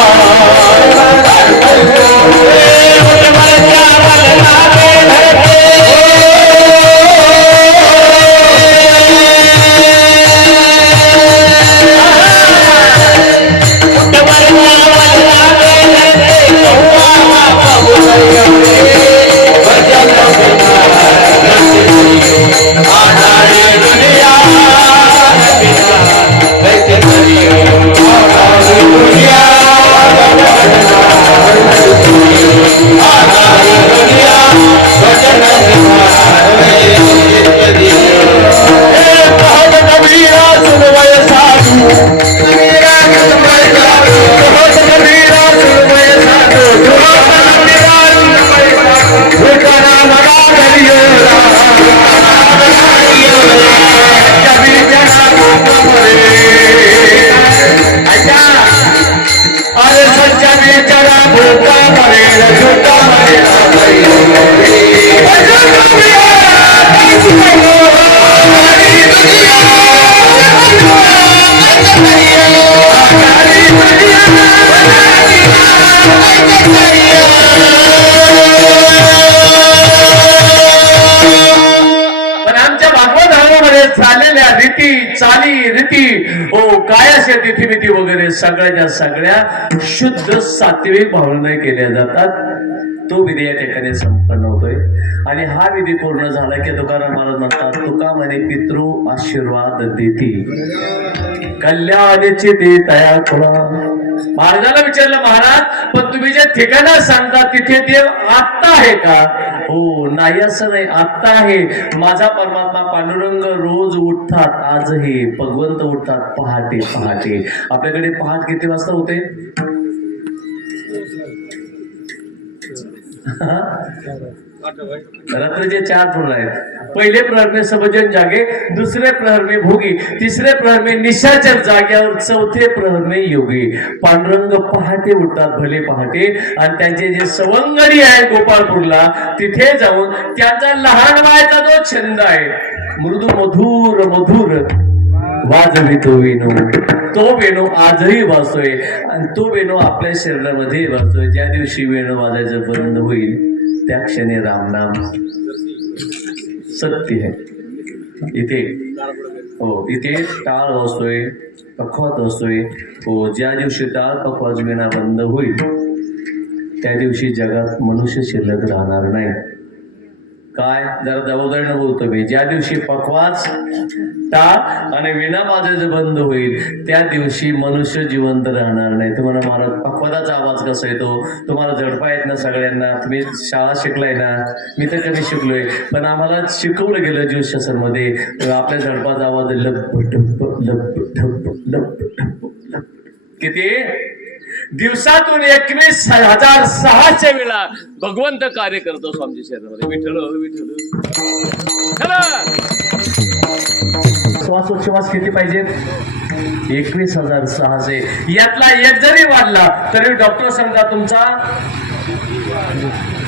तिथी वगैरे सगळ्याच्या सगळ्या शुद्ध सात्विक भावनेने केल्या जातात. तो विधी या ठिकाणी संपन्न होतोय. आणि हा विधी पूर्ण झाला की तुकाराम महाराज म्हणतात, तुका म्हणे पितृ आशीर्वाद देती कल्याणची दे तया तुला. महाराजाला विचारलं, महाराज पण तुम्ही जे ठिकाणं सांगता तिथे देव आत्ता आहे का? हो, नाही असं नाही, आत्ता आहे. माझा परमात्मा पांडुरंग रोज उठतात, आजही भगवंत उठतात पहाटे पहाटे. आपल्याकडे पहाट किती वाजता होते? रात्रीचे 4 प्रहर आहेत. पहिले प्रहर में सबजन जागे, दुसरे प्रहर में भोगी, तिसरे प्रहर में निशाचर जाग्यावर, चौथे प्रहर में योगी. पांडुरंग पहाटे उठतात, भले पहाटे. आणि त्यांचे जे सवंगडी आहे गोपाळपूरला, तिथे जाऊन त्यांचा लहान वयाचा जो छंद आहे, मृदू मधुर मधुर वाजवितो वेणू, तो वेणू आजही वाजतोय. आणि तो वेणू आपल्या शरीरामध्ये वाजतोय. ज्या दिवशी वेणू वाजायचं बंद होईल त्या क्षणी रामनाम सत्य आहे. इथे हो, इथे टाळ वाजतोय, पखवाज वाजतोय. हो, ज्या दिवशी टाळ पखवाज विना बंद होईल त्या दिवशी जगात मनुष्य शिल्लक राहणार नाही. काय जरा जबाबदारीनं बोलतो मी, ज्या दिवशी पखवाज टाळ आणि विना वाजायचं बंद होईल त्या दिवशी मनुष्य जिवंत राहणार नाही. तुम्हाला महाराज पखवाजाचा आवाज कसा येतो? तुम्हाला झडपा येत ना सगळ्यांना? तुम्ही शाळा शिकलाय ना? मी तर कमी शिकलोय, पण आम्हाला शिकवलं गेलं ज्योतिषशास्त्रामध्ये. आपल्या झडपाचा आवाज लप ढप लप ढप लप ढप. किती? दिवसातून 21,600 वेळा भगवंत कार्य करतो स्वामीच्या शरीरामध्ये. विठ्ठल विठ्ठल. श्वासोच्छ्वास किती पाहिजेत? 21,600. यातला एक जरी वाढला तरी डॉक्टर सांगता तुमचा,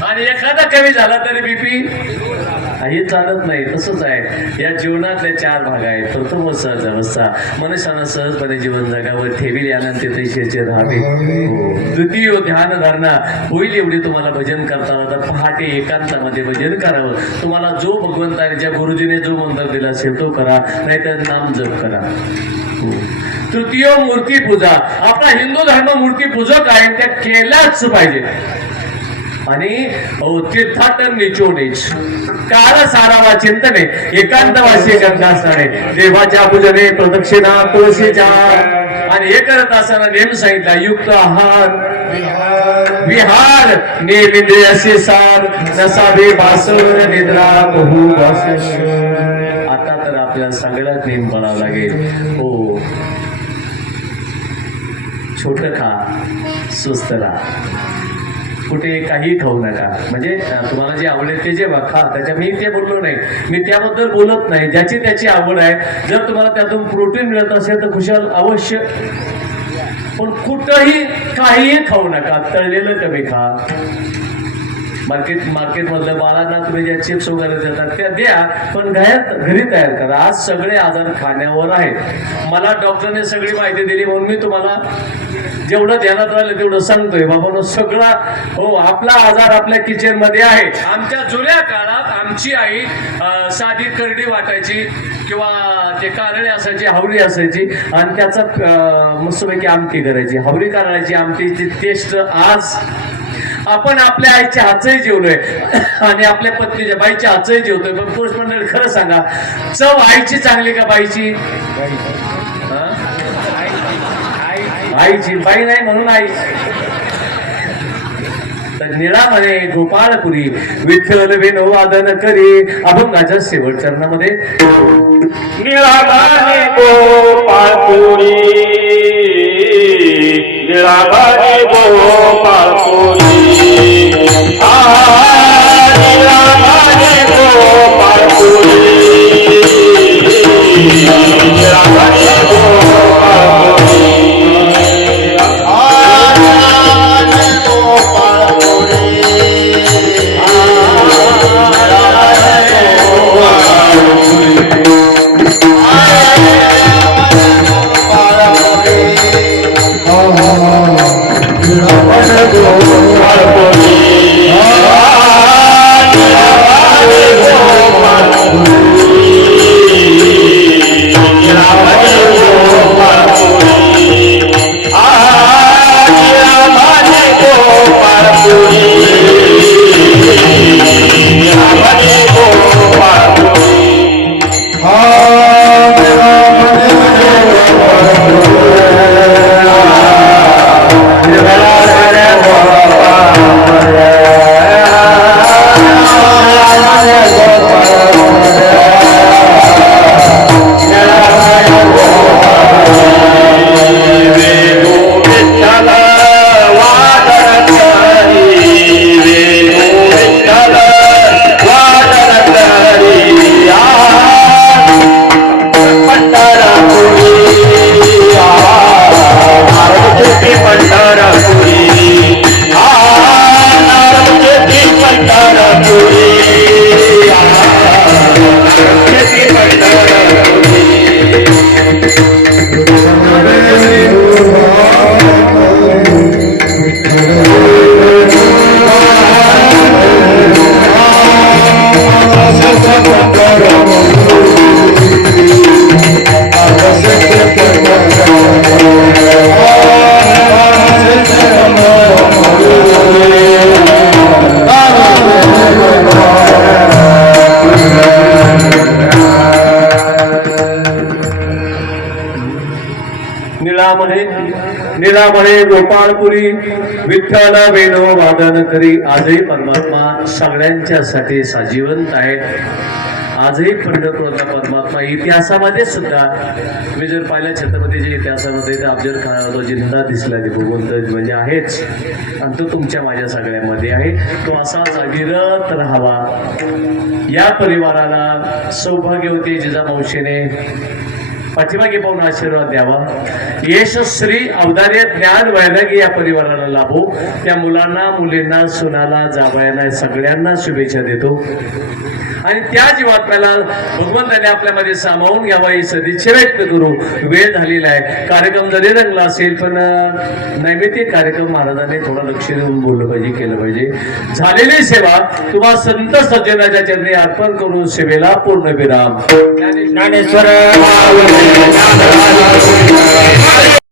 आणि एखादा कमी झाला तरी बीपी हे चालत नाही. तसंच आहे या जीवनातले 4 भाग आहेत. प्रथम सहज अवस्था, मनुष्यानं सहजपणे जीवन जगावर ठेवील आनंद तेथेचे राहावे. द्वितीय ध्यान धारणा होईल एवढी तुम्हाला भजन करताना पहाटे एकांतामध्ये भजन करावं. तुम्हाला जो भगवंताने ज्या गुरुजीने जो मंत्र दिला असेल तो करा, नाहीतर नाम जप करा. तृतीय मूर्ती पूजा. आपला हिंदू धर्म मूर्ती पूजक आहे, त्या केल्याच पाहिजे. आणि तीर्थाटन निचोडेच काळ सारावा चिंतने एकांतवासी गंगास्थाने देवाच्या पूजने प्रदक्षिणा तुळशीच्या. आणि हे करत असताना नेम सांगितला युक्त आहार विहार नेमिंद्रिय असे सार नसावे बासर निद्रा बहु बासेश्वर. आता तर आपल्याला सगळ्यात नेम पडावं लागेल. हो, छोट खा, स्वस्त राहा, कुठे काही खाऊ नका. म्हणजे तुम्हाला जे आवडेल ते जे खा, त्याच्या मी ते बोललो नाही, मी त्याबद्दल बोलत नाही. ज्याची त्याची आवड आहे. जर तुम्हाला त्यातून प्रोटीन मिळत असेल तर खुशाल अवश्य, पण कुठंही काहीही खाऊ नका. तळलेलं कमी खा. मार्केटमधलं बाळांना तुम्ही ज्या चिप्स वगैरे देतात त्या द्या, पण घरी तयार करा. आज सगळे आजार खाण्यावर आहेत. मला डॉक्टरने सगळी माहिती दिली म्हणून मी तुम्हाला जेवढं ध्यानात राहिलं तेवढं सांगतोय. बाबा सगळा, हो, आपला आजार आपल्या किचन मध्ये आहे. आमच्या जुन्या काळात आमची आई साधी करडी वाटायची किंवा ते कारळे असायची, हावरी असायची, आणि त्याचा मस्तपैकी आमटी करायची. हावरी कारळाची आमटीची टेस्ट आज आपण आपल्या आईच्या हातचंही जेवलोय आणि आपल्या पत्नीच्या बाईच्या हातचंही जेवतोय. पण पुरुष मंडळी खरं सांगा, चव आईची चांगली का बाईची? आईची. बाई नाही म्हणून आई. तर निळा म्हणे गोपाळपुरी विठ्ठल वेणू वादन करी. अभंगाच्या शेवट चरणामध्ये निळा म्हणे गोपाळपुरी, निळा म्हणे गोपाळपुरी, निळा म्हणे गोपाळपुरी, निळा म्हणे गोपाळपुरी. निळामणे गोपाळपुरी विठ्ठल वेणू वादन करी. आजही परमात्मा सगळ्यांच्यासाठी सजीवंत आहे. आजही पंढरपूरचा परमात्मा इतिहासामध्ये सुद्धा, मी जर पाहिलं छत्रपतीच्या इतिहासामध्ये तर अफजल खानाला तो जिंदा दिसला, ते भगवंत म्हणजे आहेच, आणि तो तुमच्या माझ्या सगळ्यामध्ये आहे. तो असाच अविरत राहावा. या परिवाराला सौभाग्यवती जिजामावशीने पाठीमागे पाहून आशीर्वाद द्यावा. यशस्वी औदार्य ज्ञान वैराग्य या परिवाराला लाभो. त्या मुलांना, मुलींना, सुनाला, जावयांना सगळ्यांना शुभेच्छा देतो. आणि त्या जीवात्म्याला भगवंताने आपल्यामध्ये सामावून घ्यावा ही सदिच्छा व्यक्त करू. वेळ झालेला आहे. कार्यक्रम जरी रंगला असेल पण नैमित्तिक कार्यक्रम महाराजांनी थोडं लक्ष देऊन बोललं पाहिजे, केलं पाहिजे. झालेली सेवा तुम्हा संत सज्जनाच्या चरणी अर्पण करून सेवेला पूर्ण विराम. ज्ञानेश्वर